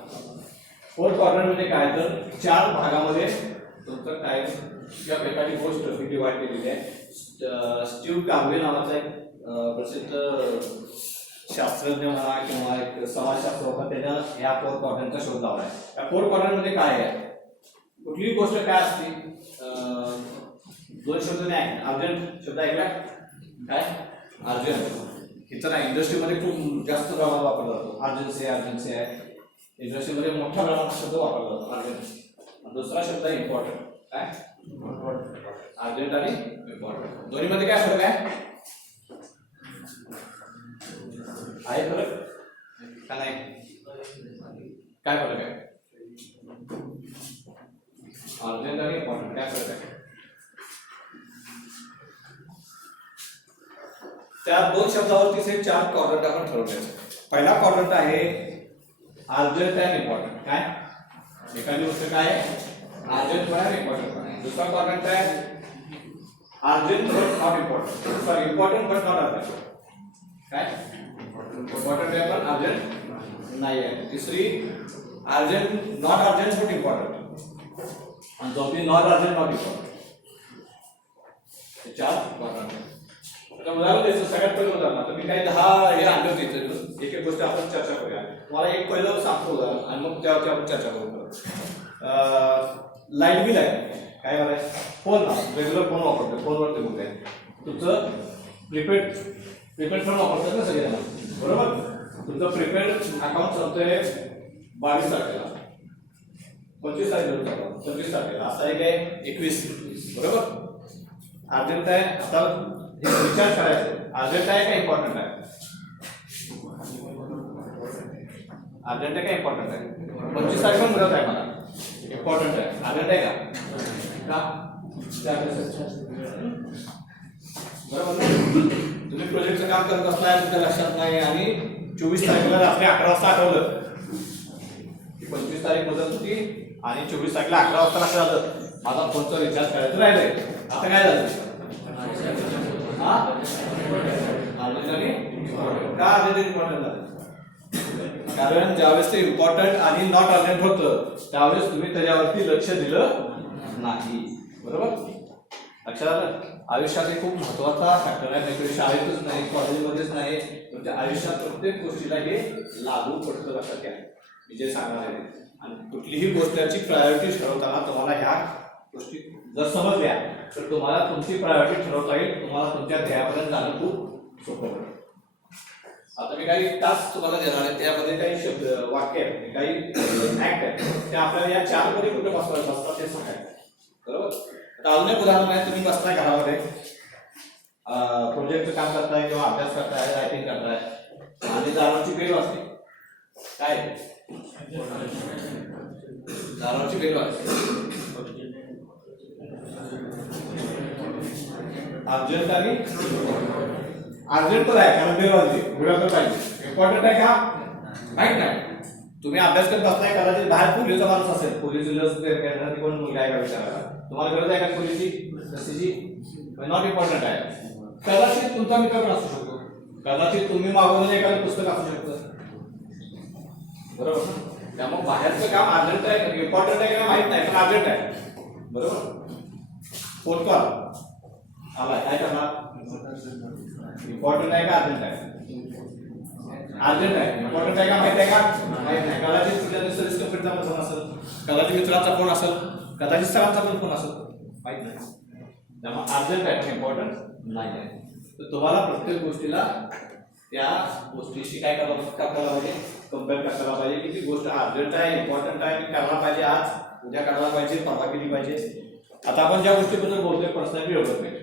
4 क्वाड्रंट म्हणजे काय तर 4 भागामध्ये तुमचं टाइम किंवा एखादी गोष्ट ही डिवाइड केलेली आहे. स्टीव कार्वे नावाचा एक प्रसिद्ध शास्त्रज्ञ म्हणा किंवा एक समाजशास्त्र होता, त्याच्या या 4 क्वाड्रंटचा शोध लावला आहे. या 4 क्वाड्रंटमध्ये काय आहे, कुठलीही गोष्ट काय असते, 2 शब्द नाही, अर्जंट शब्द ऐकला काय, अर्जंट हिचं नाही, इंडस्ट्रीमध्ये खूप जास्त प्रमाणात वापरला जातो. अर्जन्सी अर्जन्सी आहे, इंडस्ट्रीमध्ये मोठ्या प्रमाणात शब्द वापरला जातो अर्जंट. दुसरा शब्द आहे इम्पॉर्टंट. काय अर्जंट आणि इम्पॉर्टंट, दोन्हीमध्ये काय फरक आहे फरक का नाही, काय फरक आहे, अर्जंट आणि इम्पॉर्टंट काय फरक आहे. त्या 2 शब्दावरतीच हे 4 क्वाड्रंट आपण ठरवले. पहिला क्वाड्रंट आहे अर्जंट आणि इम्पॉर्टंट. काय एखादी गोष्ट काय अर्जंट पण आहे, इम्पॉर्टंट पण आहे. दुसरा क्वाड्रंट आहे urgent but not important, sorry important but not urgent. काय इम्पॉर्टंट आहे पण अर्जंट नाही आहे. तिसरी urgent not urgent but important, आणि चौथी not urgent not important. 4 quadrant. आता उदाहरण द्यायचं, सगळ्यात पहिलं उदाहरण, आता मी काही 10 हे आणले होते, एक एक गोष्ट आपण चर्चा करूया. मला एक पहिलं सांगतो उदाहरण आणि मग त्यावरती आपण चर्चा करू. लाईट बिल आहे काय करायचं फोन रेग्युलर फोन वापरतो फोनवरती बोलतोय तुमचं प्रीपेड फोन वापरतात ना सगळ्यांना बरोबर तुमचं प्रीपेड अकाउंट संपतोय 22 तारखेला 25 तारखेला 25 तारखेला असं आहे काय 21 बरोबर अर्जंट आहे आता रिचार्ज करायचं अर्जंट आहे का इम्पॉर्टंट आहे अर्जंट आहे का इम्पॉर्टंट आहे 25 तारखेला मिळत आहे मला इम्पॉर्टंट आहे अर्जंट आहे का बरोबर तुम्ही प्रोजेक्टचं काम करत असताय तुमच्या लक्षात नाही आणि 24 तारखेला रात्री 11 वाजता आठवलं की 25 तारीख बदलत होती आणि 24 तारखेला 11 वाजता लक्षात आलं माझा फोनचा रिचार्ज करायचं राहिलंय आता काय झालं का अर्जंट इम्पॉर्टंट झालं कारण ज्यावेळेस ते इम्पॉर्टंट आणि नॉट अर्जंट होतं त्यावेळेस तुम्ही त्याच्यावरती लक्ष दिलं नाही बरोबर लक्षात आलं आयुष्यात एक खूप महत्वाचा फॅक्टर आहे म्हणजे शाळेतच नाही कॉलेजमध्येच नाही तुमच्या आयुष्यात प्रत्येक गोष्टीला हे लागू पडतं लक्षात घ्या मी जे सांगणार आहे आणि कुठलीही गोष्टीची प्रायोरिटी ठरवताना तुम्हाला ह्या गोष्टी जर समजल्या तर तुम्हाला तुमची प्रायोरिटी ठरवता येईल तुम्हाला तुमच्या ध्येयापर्यंत जाणं खूप सोपं होईल आता मी काही टास्क तुम्हाला देणार आहे त्यामध्ये काही शब्द वाक्य आहेत काही ऍक्ट आहेत ते आपल्याला या 4 मध्ये कुठे बसतात ते सांगायचं बरोबर आता अजून एक उदाहरण आहे तुम्ही बसताय घरामध्ये प्रोजेक्टचं काम करताय किंवा अभ्यास करताय रायटिंग करताय आणि दाराची बेल वाजते काय दाराची बेल वाजते अर्जंट आणि अर्जंट तर आहे कारण बेल वाजली तर पाहिजे इम्पॉर्टंट आहे का माहित नाही तुम्ही अभ्यास करत बसताय कदाचित बाहेर पोलिसचा माणूस असेल पोलीस करणारी कोण मुलगा आहे का विचारायला तुम्हाला गरज आहे का पोलीसची तशीची नॉट इम्पॉर्टंट आहे कदाचित तुमचा मित्र पण असू शकतो कदाचित तुम्ही मागवलेलं एखादं पुस्तक असू शकतं बरोबर त्यामुळे बाहेरचं काम अर्जंट आहे इम्पॉर्टंट आहे का माहित नाही पण अर्जंट आहे बरोबर फोन कॉल आला काय करणार इम्पॉर्टंट आहे का अर्जंट आहे अर्जंट आहे इम्पॉर्टंट आहे का माहित आहे का माहित नाही कदाचित तुझ्या सर्व्हिस कंपनीचा फोन असेल कदाचित मित्राचा फोन असेल कदाचित सरांचा पण फोन असेल माहित नाही त्यामुळे अर्जंट आहे पण इम्पॉर्टंट नाही आहे तर तुम्हाला प्रत्येक गोष्टीला त्या गोष्टीशी काय करायला पाहिजे कम्पेअर करायला पाहिजे की ती गोष्ट अर्जंट आहे इम्पॉर्टंट आहे मी करायला पाहिजे आज उद्या करायला पाहिजे परवा केली पाहिजे आता आपण ज्या गोष्टीबद्दल बोलतोय पर्सनॅलिटी डेव्हलपमेंट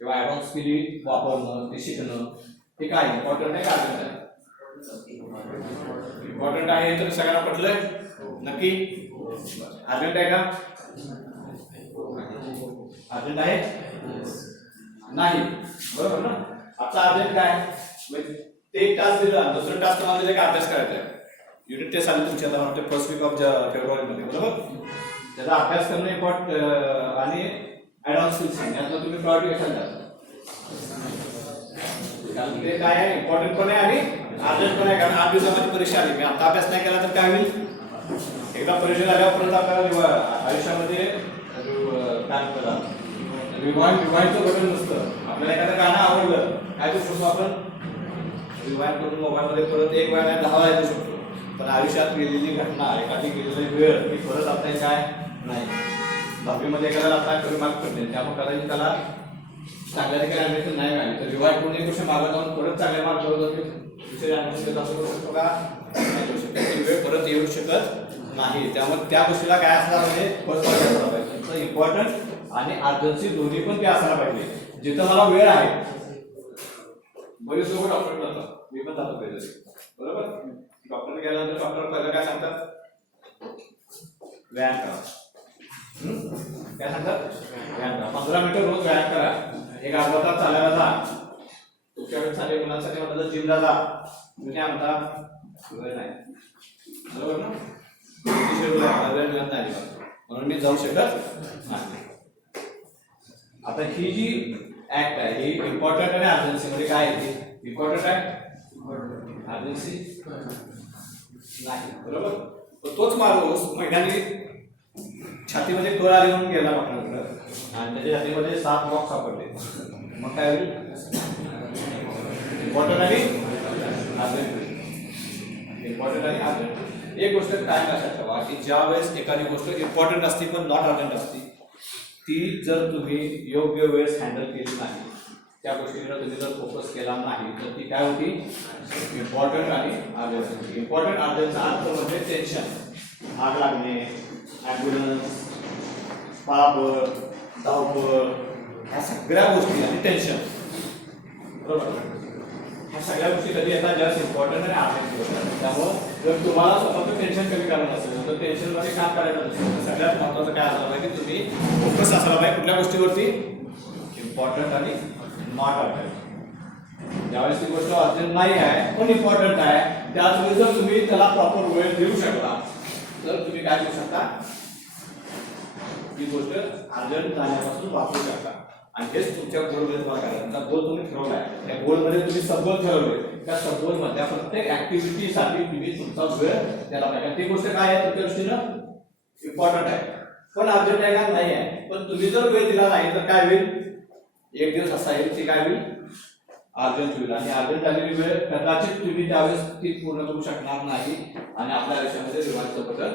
किंवा ॲडव्हान्स स्किल वापरणं ते शिकणं हे काय इम्पॉर्टंट आहे का अर्जंट आहे इम्पॉर्टंट आहे तर सगळ्यांना पटलंय नक्की अर्जंट आहे का अर्जंट आहे नाही बरोबर ना आता अर्जंट काय ते एक टास्क दिलं दुसरं टास्क तुम्हाला दिलं का अभ्यास करायचा आहे युनिट टेस्ट आली तुमची आता म्हणते फर्स्ट वीक ऑफ फेब्रुवारीमध्ये बरोबर त्याचा अभ्यास करणं इम्पॉर्टंट आणि ॲडव्हान्स स्किल्स यातलं तुम्ही प्रायोरिटी कशाला द्या कारण ते काय आहे इम्पॉर्टंट पण आहे आणि अर्जंट पण आहे कारण 8 दिवसामध्ये परीक्षा आली मी आता अभ्यास नाही केला तर काय होईल एकदा परीक्षा झाल्यावर परत आपल्याला आयुष्यामध्ये काय म्हणतात रिवाइंडचं बटन नसतं आपल्याला एखादं गाणं आवडलं काय करू शकतो आपण रिवाइंड करून मोबाईलमध्ये परत एक वेळा 10 वेळा येऊ शकतो पण आयुष्यात गेलेली घटना एखादी गेलेली वेळ ती परत आपल्याला काय नाही 10वीमध्ये एखाद्याला आपल्याला कमी मार्क पडले त्यामुळे कदाचित त्याला चांगल्या ठिकाणी ऍडमिशन नाही मिळाली तर रिवाइंड करून 1 वर्ष मागे जाऊन परत चांगले मार्क करू दुसरे ऍडमिशन असं करू शकतो का ती वेळ परत येऊ शकत नाही त्यामुळे त्या गोष्टीला काय असणार म्हणजे फर्स्ट असला पाहिजे इम्पॉर्टंट आणि अर्जन्सी दोन्ही पण ते असायला पाहिजे जिथं मला वेळ आहे बरेच लोक डॉक्टर जातात मी पण जातो पाहिजे बरोबर डॉक्टरने गेल्यानंतर डॉक्टर पहिलं काय सांगतात व्यायाम करा काय सांगतात व्यायाम करा 15 मिनिटं रोज व्यायाम करा एक अर्धा तास चालायला जा तुमच्याकडे चालेल मुलांसाठी म्हणतात जिमला जा तुम्ही काय म्हणता वेळ नाही बरोबर ना वेळ मिळत नाही म्हणून मी जाऊ शकत नाही आता ही जी ऍक्ट आहे ही इम्पॉर्टंट आणि अर्जन्सी मध्ये काय आहे इम्पॉर्टंट आहे अर्जन्सी नाही बरोबर तोच माणूस महिन्याने छातीमध्ये कळ आली म्हणून गेला डॉक्टरकडे आणि त्याच्या छातीमध्ये 7 बॉक्स सापडले मग काय होईल इम्पॉर्टंट आणि अर्जंट इम्पॉर्टंट आणि अर्जंट एक गोष्ट काय लक्षात ठेवा की ज्या वेळेस एखादी गोष्ट इम्पॉर्टंट असते पण नॉट अर्जंट असते, ती जर तुम्ही योग्य वेळेस हँडल केली नाही, त्या गोष्टीवर तुम्ही जर फोकस केला नाही तर ती काय होती, इम्पॉर्टंट आणि अर्जंट. इम्पॉर्टंट अर्जंटचा अर्थ म्हणजे टेन्शन, आग लागणे, ॲम्ब्युलन्स, पळापळ, धावपळ, ह्या सगळ्या गोष्टी आणि टेन्शन, बरोबर. ह्या सगळ्या गोष्टी कधी येतात, जास्त इम्पॉर्टंट आणि अर्जंट होतात. त्यामुळं जर तुम्हाला स्वतःचं टेन्शन कमी करायचं असेल तर टेन्शनमध्ये काम करायचं नसेल तर सगळ्यात महत्त्वाचं काय असलं पाहिजे, तुम्ही फोकस असला पाहिजे कुठल्या गोष्टीवरती, इम्पॉर्टंट आणि नॉट अर्जंट. ज्यावेळेस ती गोष्ट अर्जंट नाही आहे पण इम्पॉर्टंट आहे, त्याचवेळी जर तुम्ही त्याला प्रॉपर वेळ देऊ शकला तर तुम्ही काय करू शकता, ती गोष्ट अर्जंट झाल्यापासून वाचू शकता. आणि हेच तुमच्या गोलमध्ये तुम्हाला करायचं. तुमचा गोल तुम्ही ठरवला आहे, त्या गोलमध्ये तुम्ही सब गोल ठरवले, त्या सब गोलमधल्या प्रत्येक ऍक्टिव्हिटीसाठी तुम्ही तुमचा वेळ द्यायला पाहिजे. ती गोष्ट काय आहे तुमच्या दृष्टीनं इम्पॉर्टंट आहे पण अर्जंट आहे का नाही आहे, पण तुम्ही जर वेळ दिला नाही तर काय होईल, एक दिवस असा येईल ती काय होईल, अर्जंट होईल. आणि अर्जंट झालेली वेळ कदाचित तुम्ही त्यावेळेस ती पूर्ण करू शकणार नाही आणि आपल्या आयुष्यामध्ये रिवाजचं बदल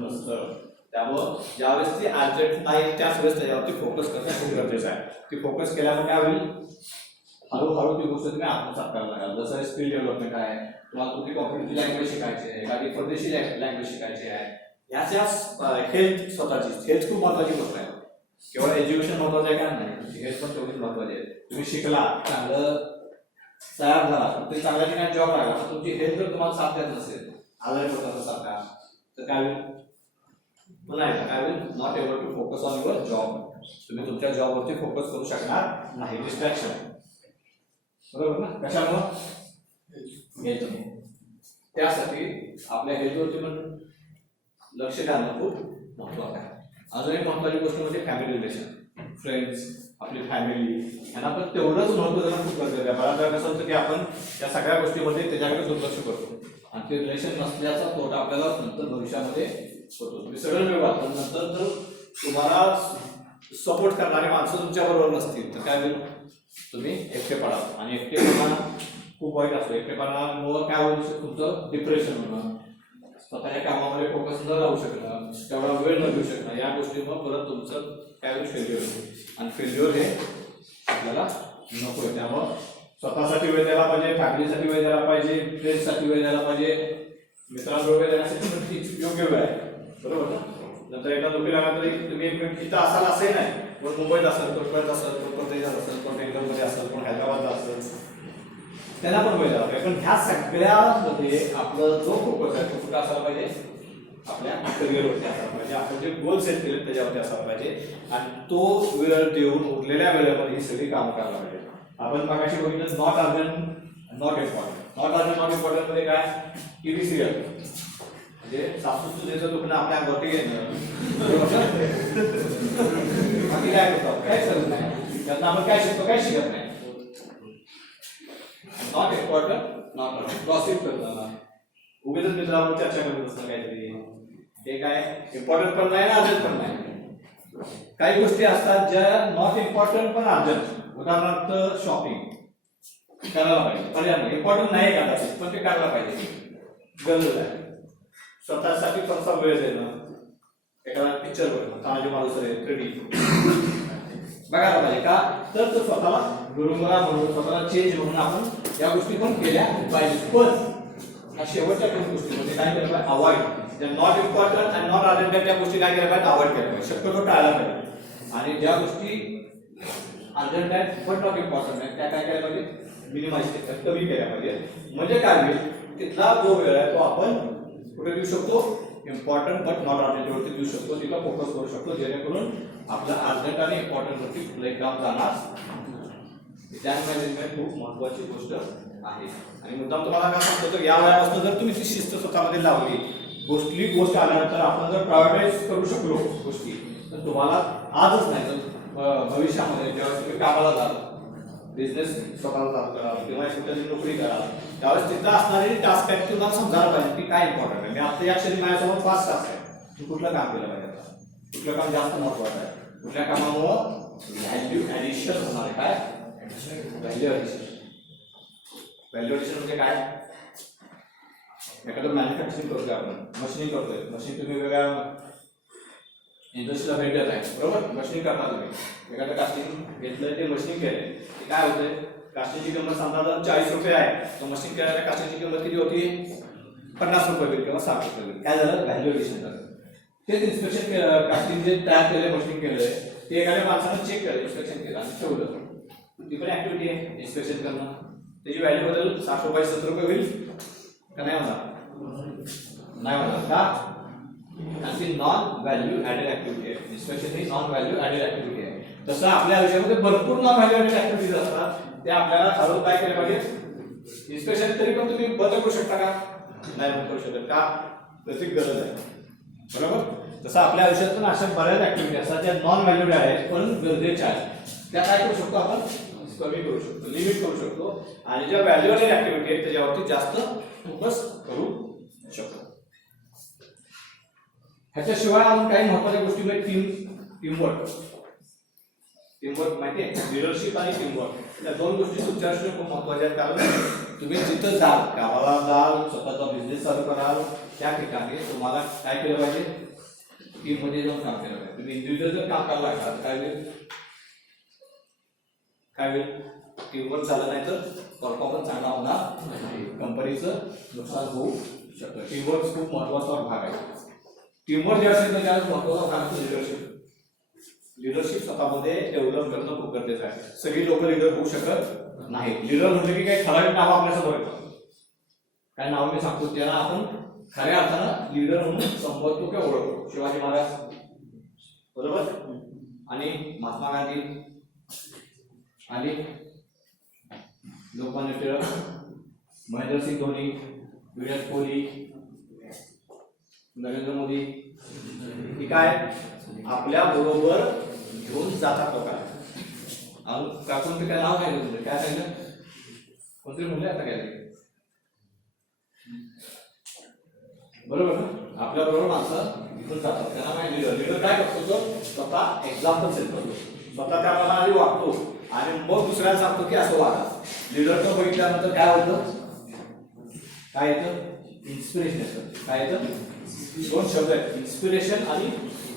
नसतं. त्यामुळं ज्यावेळेस ती अर्जंट नाही त्याच वेळेस त्याच्यावरती फोकस करणं खूप गरजेचं आहे. ती फोकस केल्यामुळे काय होईल, हळूहळू ती गोष्ट तुम्ही आत्मसात करायला लागेल. जसं स्किल डेव्हलपमेंट आहे, तुम्हाला कुठली कॉम्प्युटरची लँग्वेज शिकायची आहे, एखादी परदेशी लँग्वेज शिकायची आहे, ह्याच्या हेल्थ, स्वतःची हेल्थ खूप महत्त्वाची गोष्ट आहे. केवळ एज्युकेशन महत्त्वाचं आहे का नाही, हेल्थ पण तेवढीच महत्त्वाची आहे. तुम्ही शिकला, चांगलं तयार झाला, ते चांगल्या ठिकाणी जॉब लागला, तुमची हेल्थ जर तुम्हाला साथ देत नसेल, आजारी पडत सारखा, तर काय होईल, काय होईल, not able to focus on your job. तुम्ही तुमच्या जॉबवरती फोकस करू शकणार नाही, डिस्ट्रॅक्शन, बरोबर ना. कशामुळं, हेल्थ. त्यासाठी आपल्या हेल्थवरती पण लक्ष घालणं खूप महत्त्वाचं आहे. अजून एक महत्त्वाची गोष्ट म्हणजे फॅमिली रिलेशन, फ्रेंड्स, आपली फॅमिली, यांना पण तेवढंच महत्त्व देणं खूप गरजेचं आहे. बऱ्याच वेळा कसं होतं की आपण त्या सगळ्या गोष्टीमध्ये त्याच्याकडे दुर्लक्ष करतो आणि ते रिलेशन नसल्याचा तोटा आपल्याला नंतर भविष्यामध्ये होतो. तुम्ही सगळं मिळवा पण नंतर जर तुम्हाला सपोर्ट करणारे माणसं तुमच्या बरोबर नसतील तर काय होईल, तुम्ही एकटे पडाल आणि एकटेपणा खूप वाईट असतो. एकटेपणामुळं काय होईल, तुमचं डिप्रेशन होणं, स्वतःच्या कामामध्ये फोकस न राहू शकणं, तेवढा वेळ न देऊ शकणं, या गोष्टीमुळे परत तुमचं काय होईल, फेल्युअर होईल. आणि फेल्युअर हे आपल्याला नको आहे. त्यामुळं स्वतःसाठी वेळ द्यायला पाहिजे, फॅमिलीसाठी वेळ द्यायला पाहिजे, फ्रेंड्ससाठी वेळ द्यायला पाहिजे, मित्रांबरोबर वेळ देण्यासाठी पण ती योग्य वेळ आहे, बरोबर ना. नंतर एका नोकरी लागला तरी तुम्ही एक मिनिट तिथं असाल असंही नाही, कोण मुंबईत असेल, कोण पुण्यात असेल, कोण परदेशात असेल, कोण बेंगलोरमध्ये असेल, कोण हैदराबादला असेल, त्यांना पण वेळ द्यायला पाहिजे. पण ह्या सगळ्यामध्ये आपलं जो फोकस आहे तो कुठं असायला पाहिजे, आपल्या करिअरवरती असायला पाहिजे. आपण जे गोल सेट केले त्याच्यावरती असायला पाहिजे आणि तो वेळ देऊन उरलेल्या वेळेमध्ये ही सगळी कामं करायला पाहिजे. आपण मागाशी बघितलं not urgent not important. Not urgent not important मध्ये काय, टीव्ही सिरियल म्हणजे सासूचं त्याचं दुखणं आपल्या अंगावरती घेणं, बाकी काय करतो, काहीच करत नाही. त्यातनं आपण काय शिकतो, काय शिकत नाही. Not important not urgent, gossip करणं, उगीच मित्रावर चर्चा करत असतं काहीतरी, ते काय इम्पॉर्टंट पण नाही ना अर्जंट पण नाही. काही गोष्टी असतात ज्या नॉट इम्पॉर्टंट पण अर्जंट, उदाहरणार्थ शॉपिंग करायला पाहिजे, पर्याय इम्पॉर्टंट नाही कदाचित पण ते करायला पाहिजे, गरज आहे. स्वतःसाठी थोडासा वेळ देणं, एखादा पिक्चर बघणं, तानाजी मालुसरे 3D बघायला पाहिजे का, तर तो स्वतःला गुरुमुळा म्हणून, स्वतःला चेंज म्हणून आपण या गोष्टी पण केल्या पाहिजे. पण ह्या शेवटच्या दोन गोष्टी म्हणजे काय केलं पाहिजे, अवॉइड. ज्या नॉट इम्पॉर्टंट आणि नॉट अर्जंट त्या गोष्टी काय केल्या पाहिजे, अवॉइड केल्या पाहिजे, शक्यतो टाळायला पाहिजे. आणि ज्या गोष्टी अर्जंट आहेत पण नॉट इम्पॉर्टंट आहेत त्या काय केल्या पाहिजे, मिनिमाइज केल्या, कमी केल्या पाहिजे. म्हणजे काय होईल, तिथला जो वेळ आहे तो आपण कुठे देऊ शकतो, इम्पॉर्टंट बट नॉट अर्जंट वरती देऊ शकतो, तिला फोकस करू शकतो, जेणेकरून आपलं अर्जंट आणि इम्पॉर्टंट वरती कुठलंही काम जाणार. टाइम मॅनेजमेंट खूप महत्त्वाची गोष्ट आहे. आणि मुद्दाम तुम्हाला काय सांगतो, तर या वयापासून जर तुम्ही ती शिस्त स्वतःमध्ये लावली, कुठली गोष्ट आल्यानंतर आपण जर प्रायोरिटाईज करू शकलो गोष्टी, तर तुम्हाला आजच नाही तर भविष्यामध्ये जेव्हा तुम्ही कामाला जाल, बिझनेस स्वतःला चालू करा किंवा कुठेतरी नोकरी करा, त्यावेळेस तिथं असणारी टास्क आहे तुम्हाला समजायला पाहिजे की काय इम्पॉर्टंट आहे. मी आता या क्षणी माझ्यासमोर 5 टास्क आहे, तू कुठलं काम केलं पाहिजे, आता कुठलं काम जास्त महत्त्वाचं आहे, कुठल्या कामामुळं व्हॅल्यू ॲडिशन होणार आहे. काय व्हॅल्यू ॲडिशन, व्हॅल्यू ॲडिशन म्हणजे काय, एखादं मॅन्युफॅक्चरिंग करतोय आपण, मशीनिंग करतोय, मशीन तुम्ही वेगवेगळ्या इंडस्ट्रीला भेट देत आहे, बरोबर. मशीनिंग करता तुम्ही एखादं कास्टिंग घेतलं ते मशीनिंग केलंय, ते काय होतंय, कास्टिंगची किंमत समजा जर 40 रुपये आहे, तर मशीन केलेल्या कास्टिंगची किंमत किती होती, 50 रुपये होईल किंवा 60 रुपये होईल. काय झालं, व्हॅल्यू एडिशन झालं. तेच इन्स्पेक्शन कास्टिंग जे तयार केलंय, मशीनिंग केलंय, ते एखाद्या माणसानं चेक केलं, इन्स्पेक्शन केलं आणि ठेवलं, ती पण ऍक्टिव्हिटी आहे इन्स्पेक्शन करणं. त्याची व्हॅल्यू बदल 60 रुपये 70 रुपये होईल का नाही होणार, नाही होणार का, आणि ती नॉन व्हॅल्यू ऍडेड ऍक्टिव्हिटी आहे. इन्स्पेक्शन ही नॉन व्हॅल्यू ऍडेड ऍक्टिव्हिटी आहे. तसं आपल्या आयुष्यामध्ये भरपूर नॉन व्हॅल्यू ऍडेड ऍक्टिव्हिटीज असतात, ते आपल्याला ठरवून काय केलं पाहिजे. इन्स्पेक्शन तरी पण तुम्ही बदल करू शकता का, नाही बदल करू शकत का, त्याची गरज आहे, बरोबर. तसं आपल्या आयुष्यात पण अशा बऱ्याच ऍक्टिव्हिटी असतात ज्या नॉन व्हॅल्यूड आहेत पण गरजेच्या आहेत. त्या काय करू शकतो आपण, कमी करू शकतो, लिमिट करू शकतो, आणि ज्या व्हॅल्यूएबल ऍक्टिव्हिटी आहेत त्याच्यावरती जास्त फोकस करू शकतो. ह्याच्याशिवाय अजून काही महत्त्वाच्या गोष्टी म्हणजे टीमवर्क माहिती आहे, लिडरशिप आणि टीमवर्क या दोन गोष्टी तुमच्या आयुष्यात खूप महत्त्वाच्या आहेत. कारण तुम्ही जिथं जाल, गावाला जाल, स्वतःचा बिझनेस चालू कराल, त्या ठिकाणी तुम्हाला काय केलं पाहिजे, टीम मध्ये जाऊन काम केलं पाहिजे. तुम्ही इंडिव्हिज्युअल जर काम करायला लागला काय होईल, टीमवर्क झालं नाही तर परफॉर्मन्स चांगला होणार नाही, कंपनीचं नुकसान होऊ शकतं. टीमवर्क खूप महत्त्वाचा भाग आहे. टीमवर्क जे असेल तर त्याला महत्त्वाचा भाग आहे लिडरशिप. लिडरशिप स्वतःमध्ये डेव्हलप करणं खूप गरजेचं आहे. सगळी लोक लिडर होऊ शकत नाही. लिडर म्हणजे की काही ठराविक नाव आपल्यासमोर येतं, काय नाव मी सांगतो त्याला आपण खऱ्या अर्थानं लीडर म्हणून संबोधतो किंवा ओळखतो. शिवाजी महाराज, बरोबर, आणि महात्मा गांधी आणि लोकमान्य टिळक, महेंद्रसिंग धोनी, विराट कोहली, नरेंद्र मोदी, ही काय आपल्या बरोबर घेऊन जातात लोकांना. अजून कोणते काय नाव काय तुमचं, काय सांगितलं, कोणतरी म्हणले आता काय, बरोबर ना, आपल्या बरोबर माणसं घेऊन जातात, त्यांना काय लिडर. लिडर काय करतो, तो स्वतः एक्झाम्पल सेट करतो, स्वतः त्याप्रमाणे वागतो आणि मग दुसऱ्याला सांगतो की असं वागा. लिडरचं बघितल्यानंतर काय होतं, काय येतं, इन्स्पिरेशन येतं. काय येतं, दोन शब्द आहेत, इन्स्पिरेशन आणि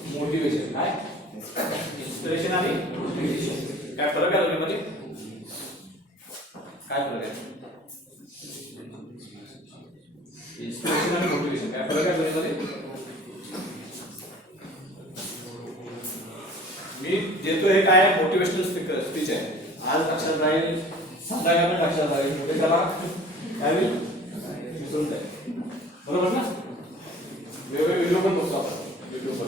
मोटिवेशन. काय, इन्स्पिरेशन आणि मोटिवेशन, काय फरक आहे दोन्हीमध्ये, काय फरक आहे, इन्स्पिरेशन आणि मोटिवेशन काय फरक आहे दोन्हीमध्ये. मी देतो हे काय मोटिवेशनल स्पीच आहे, आज लक्षात राहील, सांगायला पण लक्षात राहील, म्हणजे त्याला काय होईल विसरून जाईल, बरोबर ना. वेगवेगळे व्हिडिओ पण बघतो आपण युट्यूबवर,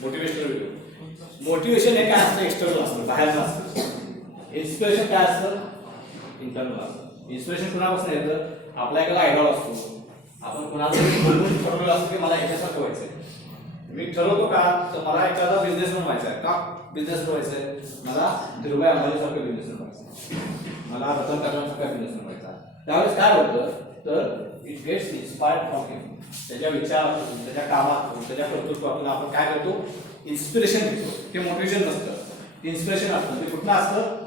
मोटिवेशनल व्हिडिओ. मोटिवेशन हे काय असतं, एक्सटर्नल असतं, बाहेरचं असतं. इन्स्पिरेशन काय असतं, इंटरनल असतं. इन्स्पिरेशन कुणापासून येतं, आपला एखादा आयडॉल असतो, आपण कुणाला बोलून ठरवलेलं असतं की मला ह्याच्यासारखं व्हायचंय. मी ठरवतो का, तर मला एखादा बिझनेसमॅन व्हायचा आहे. का बिझनेसमॅन व्हायचं आहे, मला धीरूभाई अंबानीसारखं बिझनेसमॅन व्हायचं आहे, मला रतन टाटांसारखा बिझनेसमॅन व्हायचा आहे. त्यावेळेस काय होतं, तर इट गेट्स इन्स्पायर्ड फ्रॉम हिम. त्याच्या विचारातून, त्याच्या कामातून, त्याच्या कर्तृत्वातून आपण काय करतो, इन्स्पिरेशन घेतो. ते मोटिवेशन नसतं, ते इन्स्पिरेशन असतं. ते कुठलं असतं,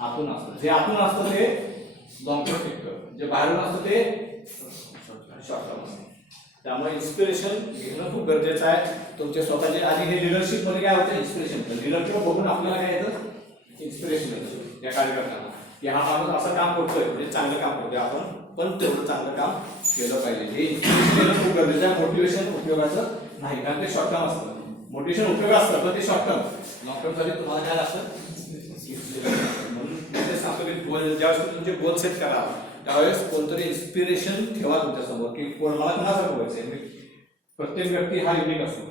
आतून असतं. जे आतून असतं ते लॉंग टर्म टिकतं, जे बाहेरून असतं ते शॉर्ट टर्म असतं. त्यामुळे इन्स्पिरेशन घेणं खूप गरजेचं आहे तुमचे स्वतःचे. आणि हे लिडरशिप मध्ये काय होतं, इन्स्पिरेशन. लिडरशिप बघून आपल्याला काय येतं, इन्स्पिरेशन येतं या कार्यकर्त्यांना की हा माणूस असं काम करतोय, म्हणजे चांगलं काम करतोय, आपण पण तेवढं चांगलं काम केलं पाहिजे. हे इन्स्पिरेशन घेणं खूप गरजेचं आहे. मोटिवेशन उपयोगाचं नाही, कारण ते शॉर्ट टर्म असतं. मोटिवेशन उपयोग असतं पण ते शॉर्ट टर्म. लॉंग टर्म साठी तुम्हाला काय लागतं, म्हणून मी ते सांगतो की ज्यावेळेस तुमचे गोल सेट करा त्यावेळेस कोणतरी इन्स्पिरेशन ठेवा तुमच्यासमोर की मला कुणासारखं व्हायचंय. प्रत्येक व्यक्ती हा युनिक असतो.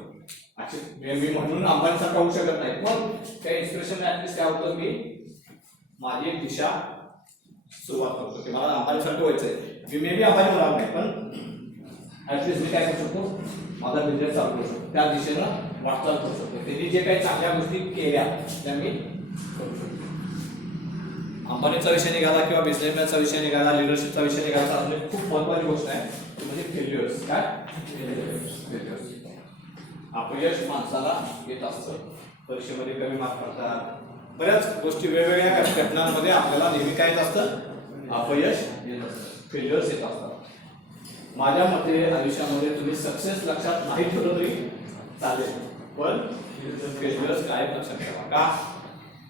मी म्हणून अंबानीसारखा होऊ शकत नाही, पण त्या इन्स्पिरेशन ऍटलीस्ट काय होतं की माझी एक दिशा सुरुवात करतो की मला अंबानीसारखं व्हायचंय. मी मे बी अंबानी होणार नाही, पण ऍटलीस्ट मी काय करू शकतो, माझा बिझनेस चालू करू शकतो, त्या दिशेनं वाटचाल करू शकतो. त्यांनी जे काही चांगल्या गोष्टी केल्या त्या मी करू शकतो. अंबानीचा विषय निघाला किंवा बिझनेसमॅनचा विषय निघाला, लिडरशिपचा विषय निघाला, अजून एक खूप महत्त्वाची गोष्ट आहे ती म्हणजे फेल्युअर्स. काय फेल्युअर्स, अपयश माणसाला येत असतं. परीक्षेमध्ये कमी मार्क पडतात, बऱ्याच गोष्टी वेगवेगळ्या घटनांमध्ये आपल्याला नेहमी काय येत असतं, अपयश येत असतं, फेल्युअर्स येत असतात. माझ्या मते आयुष्यामध्ये तुम्ही सक्सेस लक्षात नाही ठेवलं तरी चालेल, पण फेल्युअर्स काय लक्षात ठेवा. का?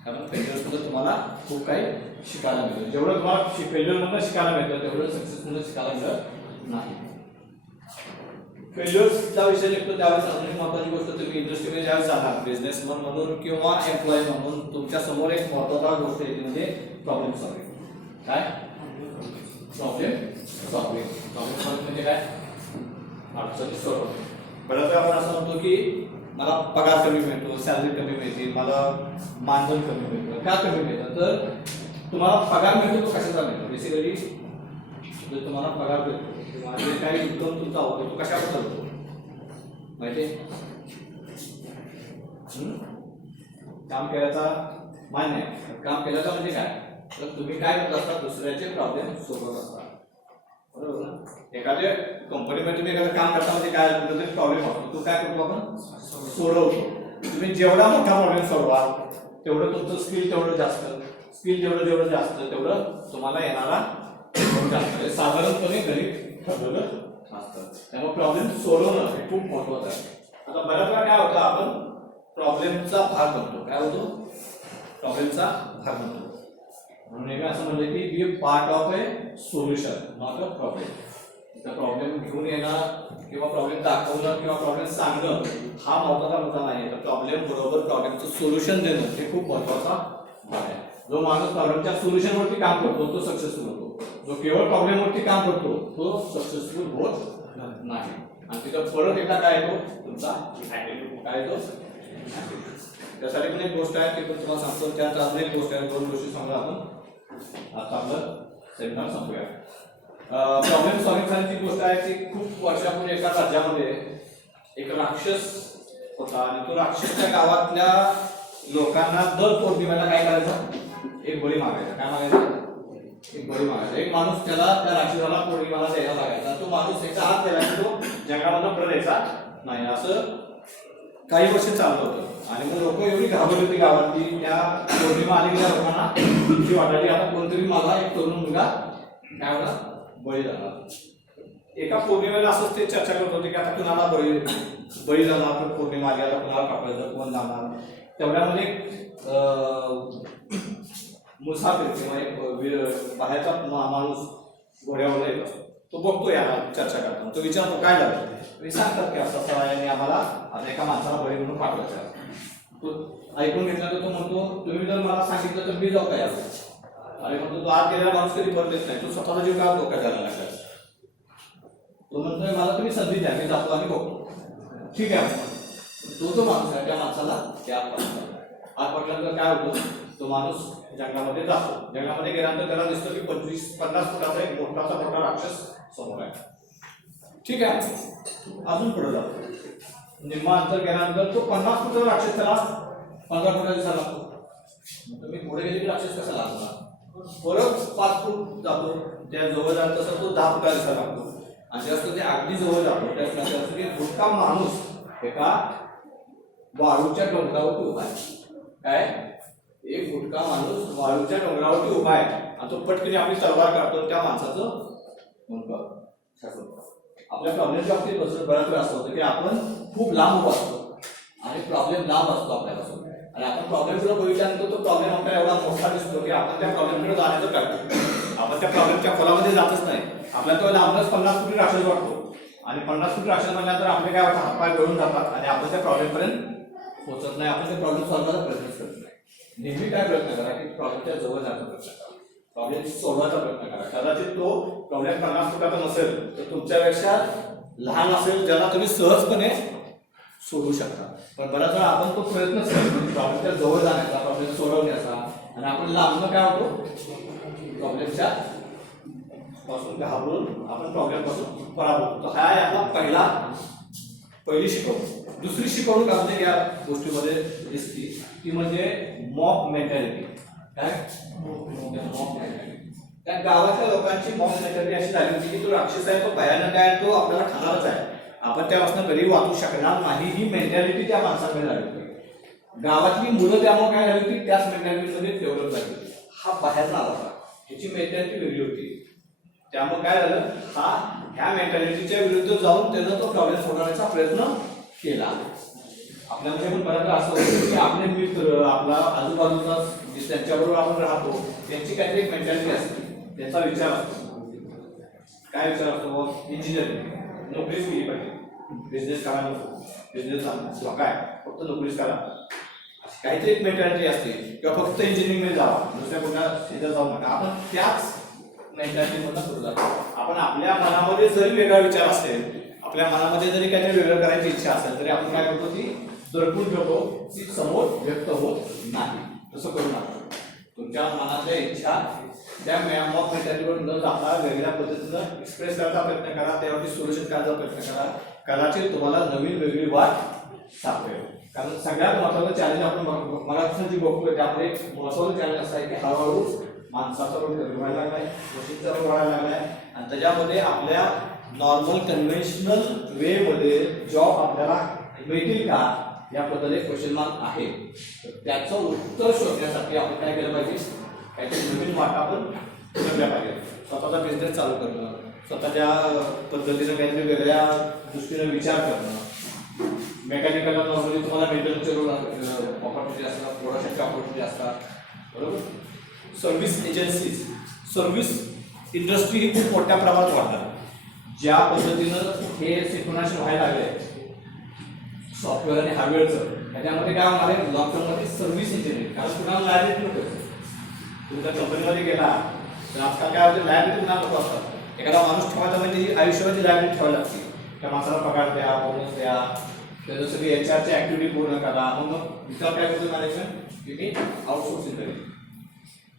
कारण फेल्युअर्स मध्ये तुम्हाला खूप काही शिकायला मिळतं. जेवढं तुम्हाला फेल्युअर मधून शिकायला मिळतं तेवढं सक्सेस मधून शिकायला मिळत नाही. फेल्युअर्सचा विषय निघतो त्यावेळेस अजून एक महत्त्वाची गोष्ट, तुम्ही इंडस्ट्रीमध्ये ज्यावेळेस जाणार बिझनेसमन म्हणून किंवा एम्प्लॉई म्हणून तुमच्या समोर एक महत्त्वाची गोष्ट येते म्हणजे प्रॉब्लेम सॉल्विंग. काय? Problem solving. प्रॉब्लेम सॉल्विंग म्हणजे काय? अडचणी सोडवणे. बरं तर आपण असं म्हणतो की मला पगार कमी मिळतो, सॅलरी कमी मिळते, मला मानधन कमी मिळतं. का कमी मिळतं? तर तुम्हाला पगार मिळतो तो कशाचा मिळतो? बेसिकली जर तुम्हाला पगार मिळतो किंवा जे काही इन्कम तुमचा होतो तो कशावर चालतो माहिती? काम केल्याचा मान्य आहे. काम केल्याचा म्हणजे काय? तर तुम्ही काय करत असता? दुसऱ्याचे प्रॉब्लेम सोडवत असता. बरोबर ना? एखाद्या कंपनीमध्ये तुम्ही एखादं काम करता म्हणजे काय प्रॉब्लेम असतो तो काय करतो आपण? सोडवतो. तुम्ही जेवढा मोठा प्रॉब्लेम सोडवा तेवढं तुमचं स्किल तेवढं जास्त, स्किल जेवढं जास्त तेवढं तुम्हाला येणारा जास्त. साधारणपणे गणित ठरलेलं असतं. त्यामुळे प्रॉब्लेम सोडवणं हे खूप महत्वाचं आहे. आता बऱ्याच वेळा काय होतं, आपण प्रॉब्लेमचा भाग बनतो. काय होतो? प्रॉब्लेमचा भाग बनतो. म्हणून एक असं म्हणलं की be part of a solution not a problem. त्या प्रॉब्लेम घेऊन येणं किंवा प्रॉब्लेम दाखवणं किंवा प्रॉब्लेम सांगणं हा महत्वाचा मुद्दा नाही. तर प्रॉब्लेम बरोबर प्रॉब्लेमचं सोल्युशन देणं हे खूप महत्वाचा भाग आहे. जो माणूस प्रॉब्लेमच्या सोल्युशनवरती काम करतो तो सक्सेसफुल होतो. जो केवळ प्रॉब्लेमवरती काम करतो तो सक्सेसफुल होत नाही. आणि तिथं फरक एकदा काय येतो? तुमचा ॲटिट्यूड. काय येतो? त्यासाठी पण एक गोष्ट आहे ती पण तुम्हाला सांगतो. त्यात अजून एक गोष्ट आहे, दोन गोष्टी सांगू आपण आता आपलं सेमिनार संपूया. प्रॉब्लेम सॉल्व्हिंगची गोष्ट आहे की खूप वर्षापूर्वी एका राज्यामध्ये एक राक्षस होता आणि तो राक्षसच्या गावातल्या लोकांना दर पौर्णिमेला काय करायचं? एक बळी मागायचा. काय मागायचा? एक बळी मागायचा. एक माणूस त्याला त्या राक्षसाला पौर्णिमेला द्यायला लागायचा. तो माणूस एका हात द्यायला की तो जंगलामधून परत यायचा नाही. असं काही वर्ष चाललं होतं. आणि मग लोक एवढी घाबरली होती गावातली, त्या पौर्णिमा आलेल्या लोकांना भीती वाटायची आता कोणतरी मला एक तरुण मुलगा काय होणार? बळी जाणार. एका पौर्णिमेला असंच ते चर्चा करत होते की आता कुणाला बळी जाणार, पौर्णिमा आली आता कुणाला कापायचं, कोण जाणार. तेवढ्यामध्ये मुसाफिर किंवा एक बाहेरचा माणूस घोड्यावर येत असतो. तो बघतो याला चर्चा करताना. तो विचारतो काय झालं? मी सांगतात की असं सरांनी आम्हाला एका माणसाला बळी म्हणून पाठवायचं आहे. तो ऐकून घेतल्यानंतर तो म्हणतो तुम्ही जर मला सांगितलं तर मी जाऊ काय? अरे म्हणतो तो आत गेलेला माणूस कधी परत येत नाही. तो स्वतःचा जीव काय धोका द्यायला लागला. तो म्हणतोय मला तुम्ही संधी द्या, मी जातो आणि बघतो. ठीक आहे. तो माणूस आहे त्या माणसाला त्या आत पडल्यानंतर काय होतं? तो माणूस जंगलामध्ये जातो. जंगलामध्ये गेल्यानंतर त्याला दिसतं की 50 फुटाचा एक मोठा राक्षस समोर आहे. ठीक आहे. अजून पुढे जातो. निम्मा अंतर गेल्यानंतर तो 50 फुटाचा राक्षस त्याला 15 फुटाचा दिसायला लागतो. तुम्ही पुढे गेले की राक्षस कसा लागला? परत 5 फूट जातो. त्या जवळ जात तसं तो 10 फुटाचा दिसायला लागतो. आणि जास्त ते अगदी जवळ जातो त्यासाठी असं की मोठा माणूस एका वाळूच्या डोंगरावरती उभा आहे. काय? एक गुटका माणूस वाळूच्या डोंगरावरती उभा आहे आणि तो पटकन आपली तलवार काढतो. त्या माणसाचं आपल्या प्रॉब्लेमच्या बाबतीत बऱ्याच वेळा असं होतं की आपण खूप लांब उभा असतो आणि प्रॉब्लेम लांब असतो आपल्यापासून. आणि आपण प्रॉब्लेमकडे बघितल्यानंतर तो प्रॉब्लेम आपल्याला एवढा मोठा दिसतो की आपण त्या प्रॉब्लेमकडे जाण्याचं करतो. आपण त्या प्रॉब्लेमच्या खोलामध्ये जातच नाही. आपल्याला तो लांबच 50 फूट राक्षस वाटतो आणि 50 फूट राक्षस म्हणल्यानंतर आपले काय वाटतं? हातपाय गळून जातात आणि आपण त्या प्रॉब्लेमपर्यंत पोहोचत नाही. आपण ते प्रॉब्लेम सॉल्व्ह करायचा प्रयत्न करत नाही. नेहमी काय प्रयत्न करा की प्रॉब्लेमच्या जवळ जायचा प्रयत्न करा, प्रॉब्लेम सोडवायचा प्रयत्न करा. कदाचित तो प्रॉब्लेम 50 फुटाचा नसेल तर तुमच्यापेक्षा लहान असेल ज्याला तुम्ही सहजपणे सोडवू शकता. पण बऱ्याच वेळा आपण तो प्रयत्न करतो प्रॉब्लेमच्या जवळ जाण्याचा, प्रॉब्लेम सोडवण्याचा आणि आपण लांबनं काय होतो? प्रॉब्लेमच्या पासून घाबरून आपण प्रॉब्लेम पासून पराभूत होतो. हा आहे आपला पहिली शिकवण. दुसरी शिकवणूक म्हणजे या गोष्टीमध्ये दिसती ती म्हणजे मॉक मेंटॅलिटी. काय? Mock mentality. त्या गावातल्या लोकांची मॉक मेंटॅलिटी अशी झाली होती की तो राक्षस आहे, तो भयानक आहे, तो आपल्याला खाणारच आहे, आपण त्यापासून कधी वाचू शकणार नाही. ही मेंटॅलिटी त्या माणसाकडे झाली होती. गावातली मुलं त्यामुळे काय झाली होती? त्याच मेंटॅलिटीमध्ये डेव्हलप झाली होती. हा बाहेरचा आला होता. ह्याची मेंटॅलिटी वेगळी होती. त्यामुळे काय झालं, ह्या मेंटॅलिटीच्या विरुद्ध जाऊन त्यानं तो प्रॉब्लेम सोडवण्याचा प्रयत्न केला. आपल्यामध्ये पण बऱ्याच असं होतं की आपले मित्र, आपला आजूबाजूचा त्यांच्याबरोबर आपण राहतो, त्यांची काहीतरी एक मेंटॅलिटी असते, त्यांचा विचार असतो. काय विचार असतो? इंजिनिअरिंग नोकरीच केली पाहिजे, बिझनेस करा नको, बिझनेस किंवा काय फक्त नोकरीच करा, काहीतरी एक मेंटॅलिटी असते. किंवा फक्त इंजिनिअरिंगमध्ये जावा, दुसऱ्या कुठल्या शेतात जाऊ नका. आपण त्याच मेंटॅलिटीमधून सुरू जातो. आपण आपल्या मनामध्ये जरी वेगळा विचार असेल, आपल्या मनामध्ये जरी काहीतरी वेगळं करायची इच्छा असेल, तरी आपण काय करतो, ती दडपून ठेवतो, ती समोर व्यक्त होत नाही. तसं करू नका. तुमच्या मनातल्या इच्छा त्या मॉक मेंटॅलिटीवर न जाता वेगळ्या पद्धतीनं एक्सप्रेस करायचा प्रयत्न करा, त्यावरती सोल्युशन काढायचा प्रयत्न करा. कदाचित तुम्हाला नवीन वेगळी वाट सापडेल. कारण सगळ्यात महत्त्वाचं चॅलेंज आपण मगापासून जी बघतोय त्यामध्ये एक महत्त्वाचं चॅलेंज असं आहे की हळूहळू माणसाचा रोल कमी व्हायला लागलाय, मशीनचा रोल वाढायला लागलाय, आणि त्याच्यामध्ये आपल्या नॉर्मल कन्व्हेन्शनल वेमध्ये जॉब आपल्याला मिळतील का याबद्दल एक क्वेश्चन मार्क आहे. तर त्याचं उत्तर शोधण्यासाठी आपण काय केलं पाहिजे, काहीतरी नवीन वाटा आपण शोधल्या पाहिजे. स्वतःचा बिझनेस चालू करणं, स्वतःच्या पद्धतीनं काहीतरी वेगळ्या दृष्टीने विचार करणं. मेकॅनिकलला नॉर्मली तुम्हाला मेंटेनन्सचे रोल ऑपॉर्च्युनिटी असतात, प्रोडक्शनचे ऑपॉर्च्युनिटी असतात, बरोबर. सर्व्हिस एजन्सीज, सर्व्हिस इंडस्ट्री ही खूप मोठ्या प्रमाणात वाढतात. ज्या पद्धतीनं हे सिंक्रोनायझेशन व्हायला लागले सॉफ्टवेअर आणि हार्डवेअरचं, त्याच्यामध्ये काय होणार आहे, लॉंग टर्ममध्ये सर्व्हिस इंजिनिअरिंग. कारण तुम्हाला लायबिलिटी नको, तुमच्या कंपनीमध्ये गेला तर आजकाल काय होतं, लायबिलिटी तुम्हाला नको असतात. एखादा माणूस ठेवायचा म्हणजे आयुष्यामध्ये लायबिलिटी ठेवायला लागते. त्या माणसाला पगार द्या, बोनस द्या, त्याचं सगळी HR ची ऍक्टिव्हिटी पूर्ण करा. मग विचार काय करतो मॅनेजमेंट की मी आउटसोर्सिंग करेन.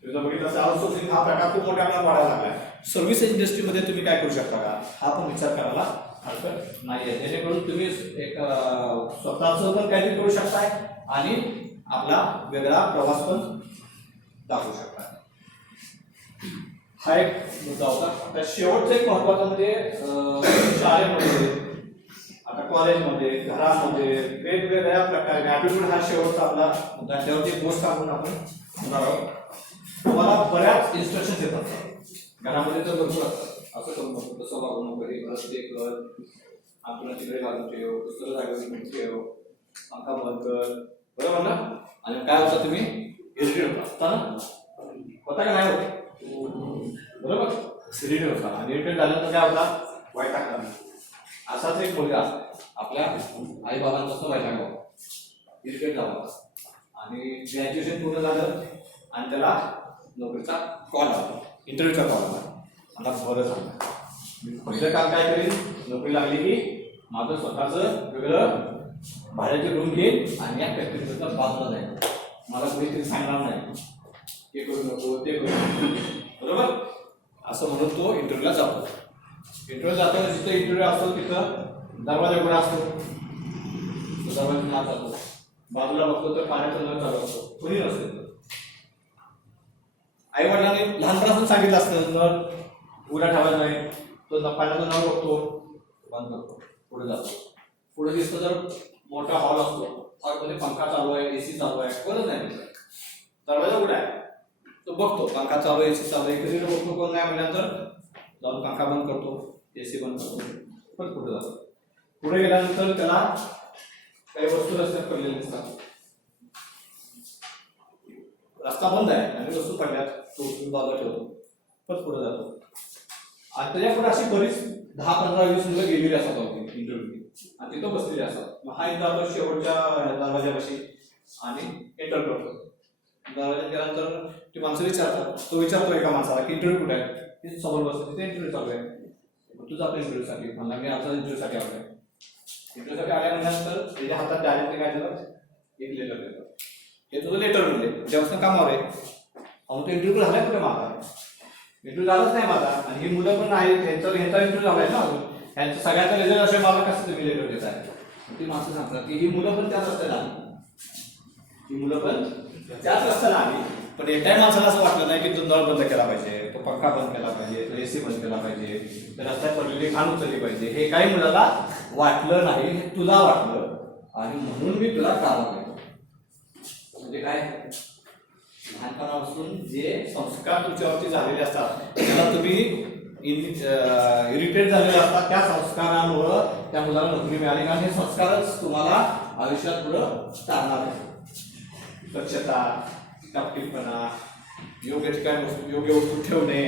तुझं बघितलं असं आउटसोर्सिंग हा प्रकार खूप मोठ्या प्रमाणात वाढायला लागला. सर्व्हिस इंडस्ट्रीमध्ये तुम्ही काय करू शकता का, हा पण विचार करायला हरकत नाही आहे. जेणेकरून तुम्ही एक स्वतःचं पण काहीतरी करू शकताय आणि आपला वेगळा प्रवास पण दाखवू शकता. हा एक मुद्दा होता. तर शेवटचं एक महत्त्वाचं म्हणजे शाळेमध्ये, आता कॉलेजमध्ये, घरामध्ये वेगवेगळ्या प्रकारे ॲटिट्यूड हा शेवटचा आपला मुद्दा. त्यावरती एक गोष्ट आपण होणार आहोत. तुम्हाला बऱ्याच इन्स्ट्रक्शन्स येतात घरामध्ये, तर भरपूर असतात. असं करू नको, तसं वागू नको, हे कर, ते कर, आपण तिकडे घालून ठेव, दुसरं जागेवर ठेव, पंखा बंद कर, बरोबर ना. आणि काय होतं, तुम्ही इरिटेट होता ना, होता का नाही होते, बरोबर, इरिटेट होता. आणि इरिटेट झाल्यानंतर काय होता, वैताग आला. असाच एक मुलगा आपल्या आई बाबांपासून वैताग आला, इरिटेट झाला, आणि ग्रॅज्युएशन पूर्ण झालं आणि त्याला नोकरीचा कॉल आला, इंटरव्ह्यूचा कॉल आला. मला बरं झालं, मी पहिलं काम काय करेन, नोकरी लागली की माझं स्वतःचं वेगळं भाड्याची रूम घेईन आणि या फॅक्टरीबद्दल बाजूला जाईल. मला कोणीतरी सांगणार नाही हे करू नको, ते करू नको, बरोबर. असं म्हणून तो इंटरव्ह्यूला जातो. इंटरव्ह्यू जाताना जिथं इंटरव्ह्यू असतो तिथं दरवाजा उघडा असतो, तो दरवाजा आत जातो, बाजूला बघतो तर पाण्याचा नळ चालू असतो, कोणी नसते. आई वडिलांनी लहानपणापासून सांगितलं असतं नळ उघडा ठेवायचा नाही. तो पाण्याचा नळ बघतो, बंद करतो, पुढे जातो. पुढे दिसतो तर मोठा हॉल असतो, हॉलमध्ये पंखा चालू आहे, AC चालू आहे, कोणच नाही, दरवाजा उघडा आहे. तो बघतो पंखा चालू आहे, AC चालू आहे, कधी बघतो कोण नाही म्हटल्यानंतर जाऊन पंखा बंद करतो, AC बंद करतो, पण पुढे जातो. पुढे गेल्यानंतर त्याला काही वस्तू रस्त्यात पडलेल्या दिसतात, रस्ता बंद आहे आणि वस्तू पडल्यात, तो बाजूला ठेवतो, पण पुढे जातो. आणि त्याच्यापुढे अशी बरीच 10, 15, 20 मुलं गेलेली असतात इंटरव्ह्यू, आणि तिथं बसलेले असतात. मग हा जातो शेवटच्या दरवाजापाशी आणि एंटर करतो. दरवाजा गेल्यानंतर ती माणसं विचारतात, तो विचारतो एका माणसाला की इंटरव्ह्यू कुठे आहे, ते समोर बसतो, तिथे इंटरव्ह्यू चालू आहे. तुझा आपल्या इंटरव्ह्यूसाठी म्हणला, मी आता इंटरव्ह्यूसाठी आलो आहे. इंटरव्ह्यूसाठी आल्या म्हटल्यानंतर त्याच्या हातात डायरेक्टली काय देतात, एक लेटर देतात, हे तुझं लेटर म्हणजे जेव्हा कामावर आहे. मग तो इंटरव्ह्यू झालाय कुठे माझा, इंटरव्ह्यू झालाच नाही माझा, आणि ही मुलं पण नाही, ह्यांचा इंटरव्ह्यू झालाय ना अजून, ह्यांचं सगळ्यांचा रिझल्ट असे मला कसं तुम्ही लेटर देत आहे. ती माणसं सांगतात की ही मुलं पण त्याच रस्त्याला आली, ही मुलं पण त्याच रस्त्याला आली, पण एकट्या माणसाला असं वाटलं नाही की तो नळ बंद केला पाहिजे, तो पंखा बंद केला पाहिजे, तो AC बंद केला पाहिजे, त्या रस्त्यात पडलेली घाण उचलली पाहिजे. हे काही मुलाला वाटलं नाही, हे तुला वाटलं, आणि म्हणून मी तुला टाळलं पाहिजे. म्हणजे काय, लहानपणापासून जे संस्कार तुमच्यावरती झालेले असतात त्याला तुम्ही इरिटेट झालेले असतात त्या संस्कारांमुळं त्या मुलाला नोकरी मिळाली कारण हे संस्कारच तुम्हाला आयुष्यात पुढं टाळणार आहे. स्वच्छता, टापटीपणा, योग्य ठिकाणी योग्य वस्तू ठेवणे,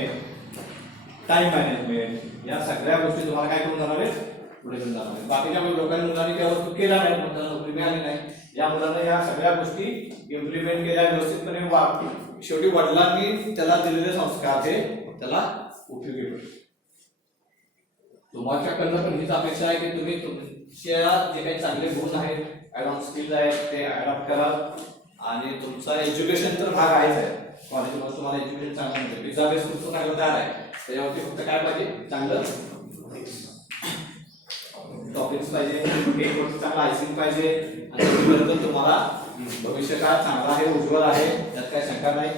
टाइम मॅनेजमेंट या सगळ्या गोष्टी तुम्हाला काय करून जाणार आहेत पुढे घेऊन जाणार आहेत. बाकीच्या लोकांनी मुलांनी त्या वस्तू केल्या नाहीत पण त्यांना नोकरी मिळाली नाही. या मुलांना या सगळ्या गोष्टी इम्प्लिमेंट केल्या व्यवस्थितपणे शेवटी वडिलांनी त्याला दिलेले संस्कार हे त्याला उपयोगी पडले. तुमच्याकडनं पण हीच अपेक्षा आहे की तुम्ही तुमच्या जे काही चांगले गुण आहेत, ॲडॉन स्किल्स आहेत ते अडॉप्ट करा आणि तुमचा एज्युकेशन तर भाग आहेच आहे. कॉलेजमध्ये तुम्हाला एज्युकेशन चांगलं मिळते, पिझ्झा बेस तुमचं चांगलं तयार आहे, त्याच्यावरती फक्त काय पाहिजे चांगलं टॉपिक्स पाहिजे, केकवरती चांगला आयसिंग पाहिजे आणि तुम्हाला भविष्य काळ चांगला आहे, उज्ज्वल आहे, त्यात काही शंका नाही.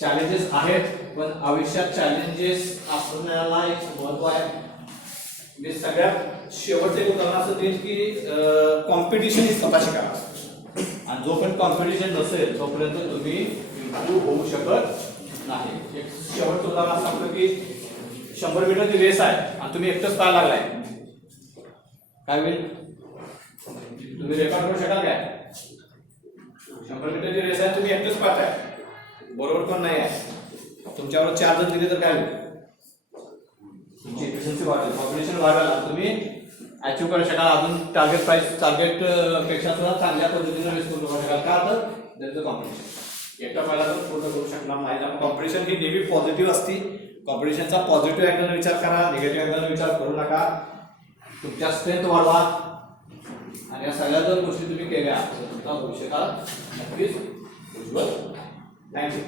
चॅलेंजेस आहेत पण आयुष्यात चॅलेंजेस असण्याला एक महत्व आहे. मी सगळ्यात शेवटचे उदाहरण असं देईन की कॉम्पिटिशन ही स्वतःशी करा आणि जोपर्यंत कॉम्पिटिशन नसेल तोपर्यंत तुम्ही इम्प्रूव्ह होऊ शकत नाही. एक शेवटचं उदाहरण असं सांगतो की 100 मीटरची रेस आहे आणि तुम्ही एकटंच पाहायला लागलाय, काय होईल? तुम्ही रेकॉर्ड करू शकाल काय? 100 मीटरची रेस आहे, तुम्ही एकटंच पाहताय, बरोबर पण नाही आहे, तुमच्यावर 4 जण दिले तर काय होईल? तुमची एफिशियन्सी वाढेल, कॉम्पिटिशन वाढेल, तुम्ही अचीव्ह करू शकाल, अजून टार्गेट पेक्षा सुद्धा चांगल्या पद्धतीने रेस करू शकाल. का तर त्यांचं कॉम्पिटिशन एकटा पहिला तर पूर्ण करू शकणार नाही. त्यामुळे कॉम्पिटिशन ही नेहमी पॉझिटिव्ह असते. कॉम्पिटिशनचा पॉझिटिव्ह अँगलने विचार करा, निगेटिव्ह अँगलने विचार करू नका. तुमच्या स्ट्रेंथ वाढवा आणि या सगळ्या जर गोष्टी तुम्ही केल्या तर तुमचा भविष्यकाळ नक्कीच उज्ज्वल. थँक्यू.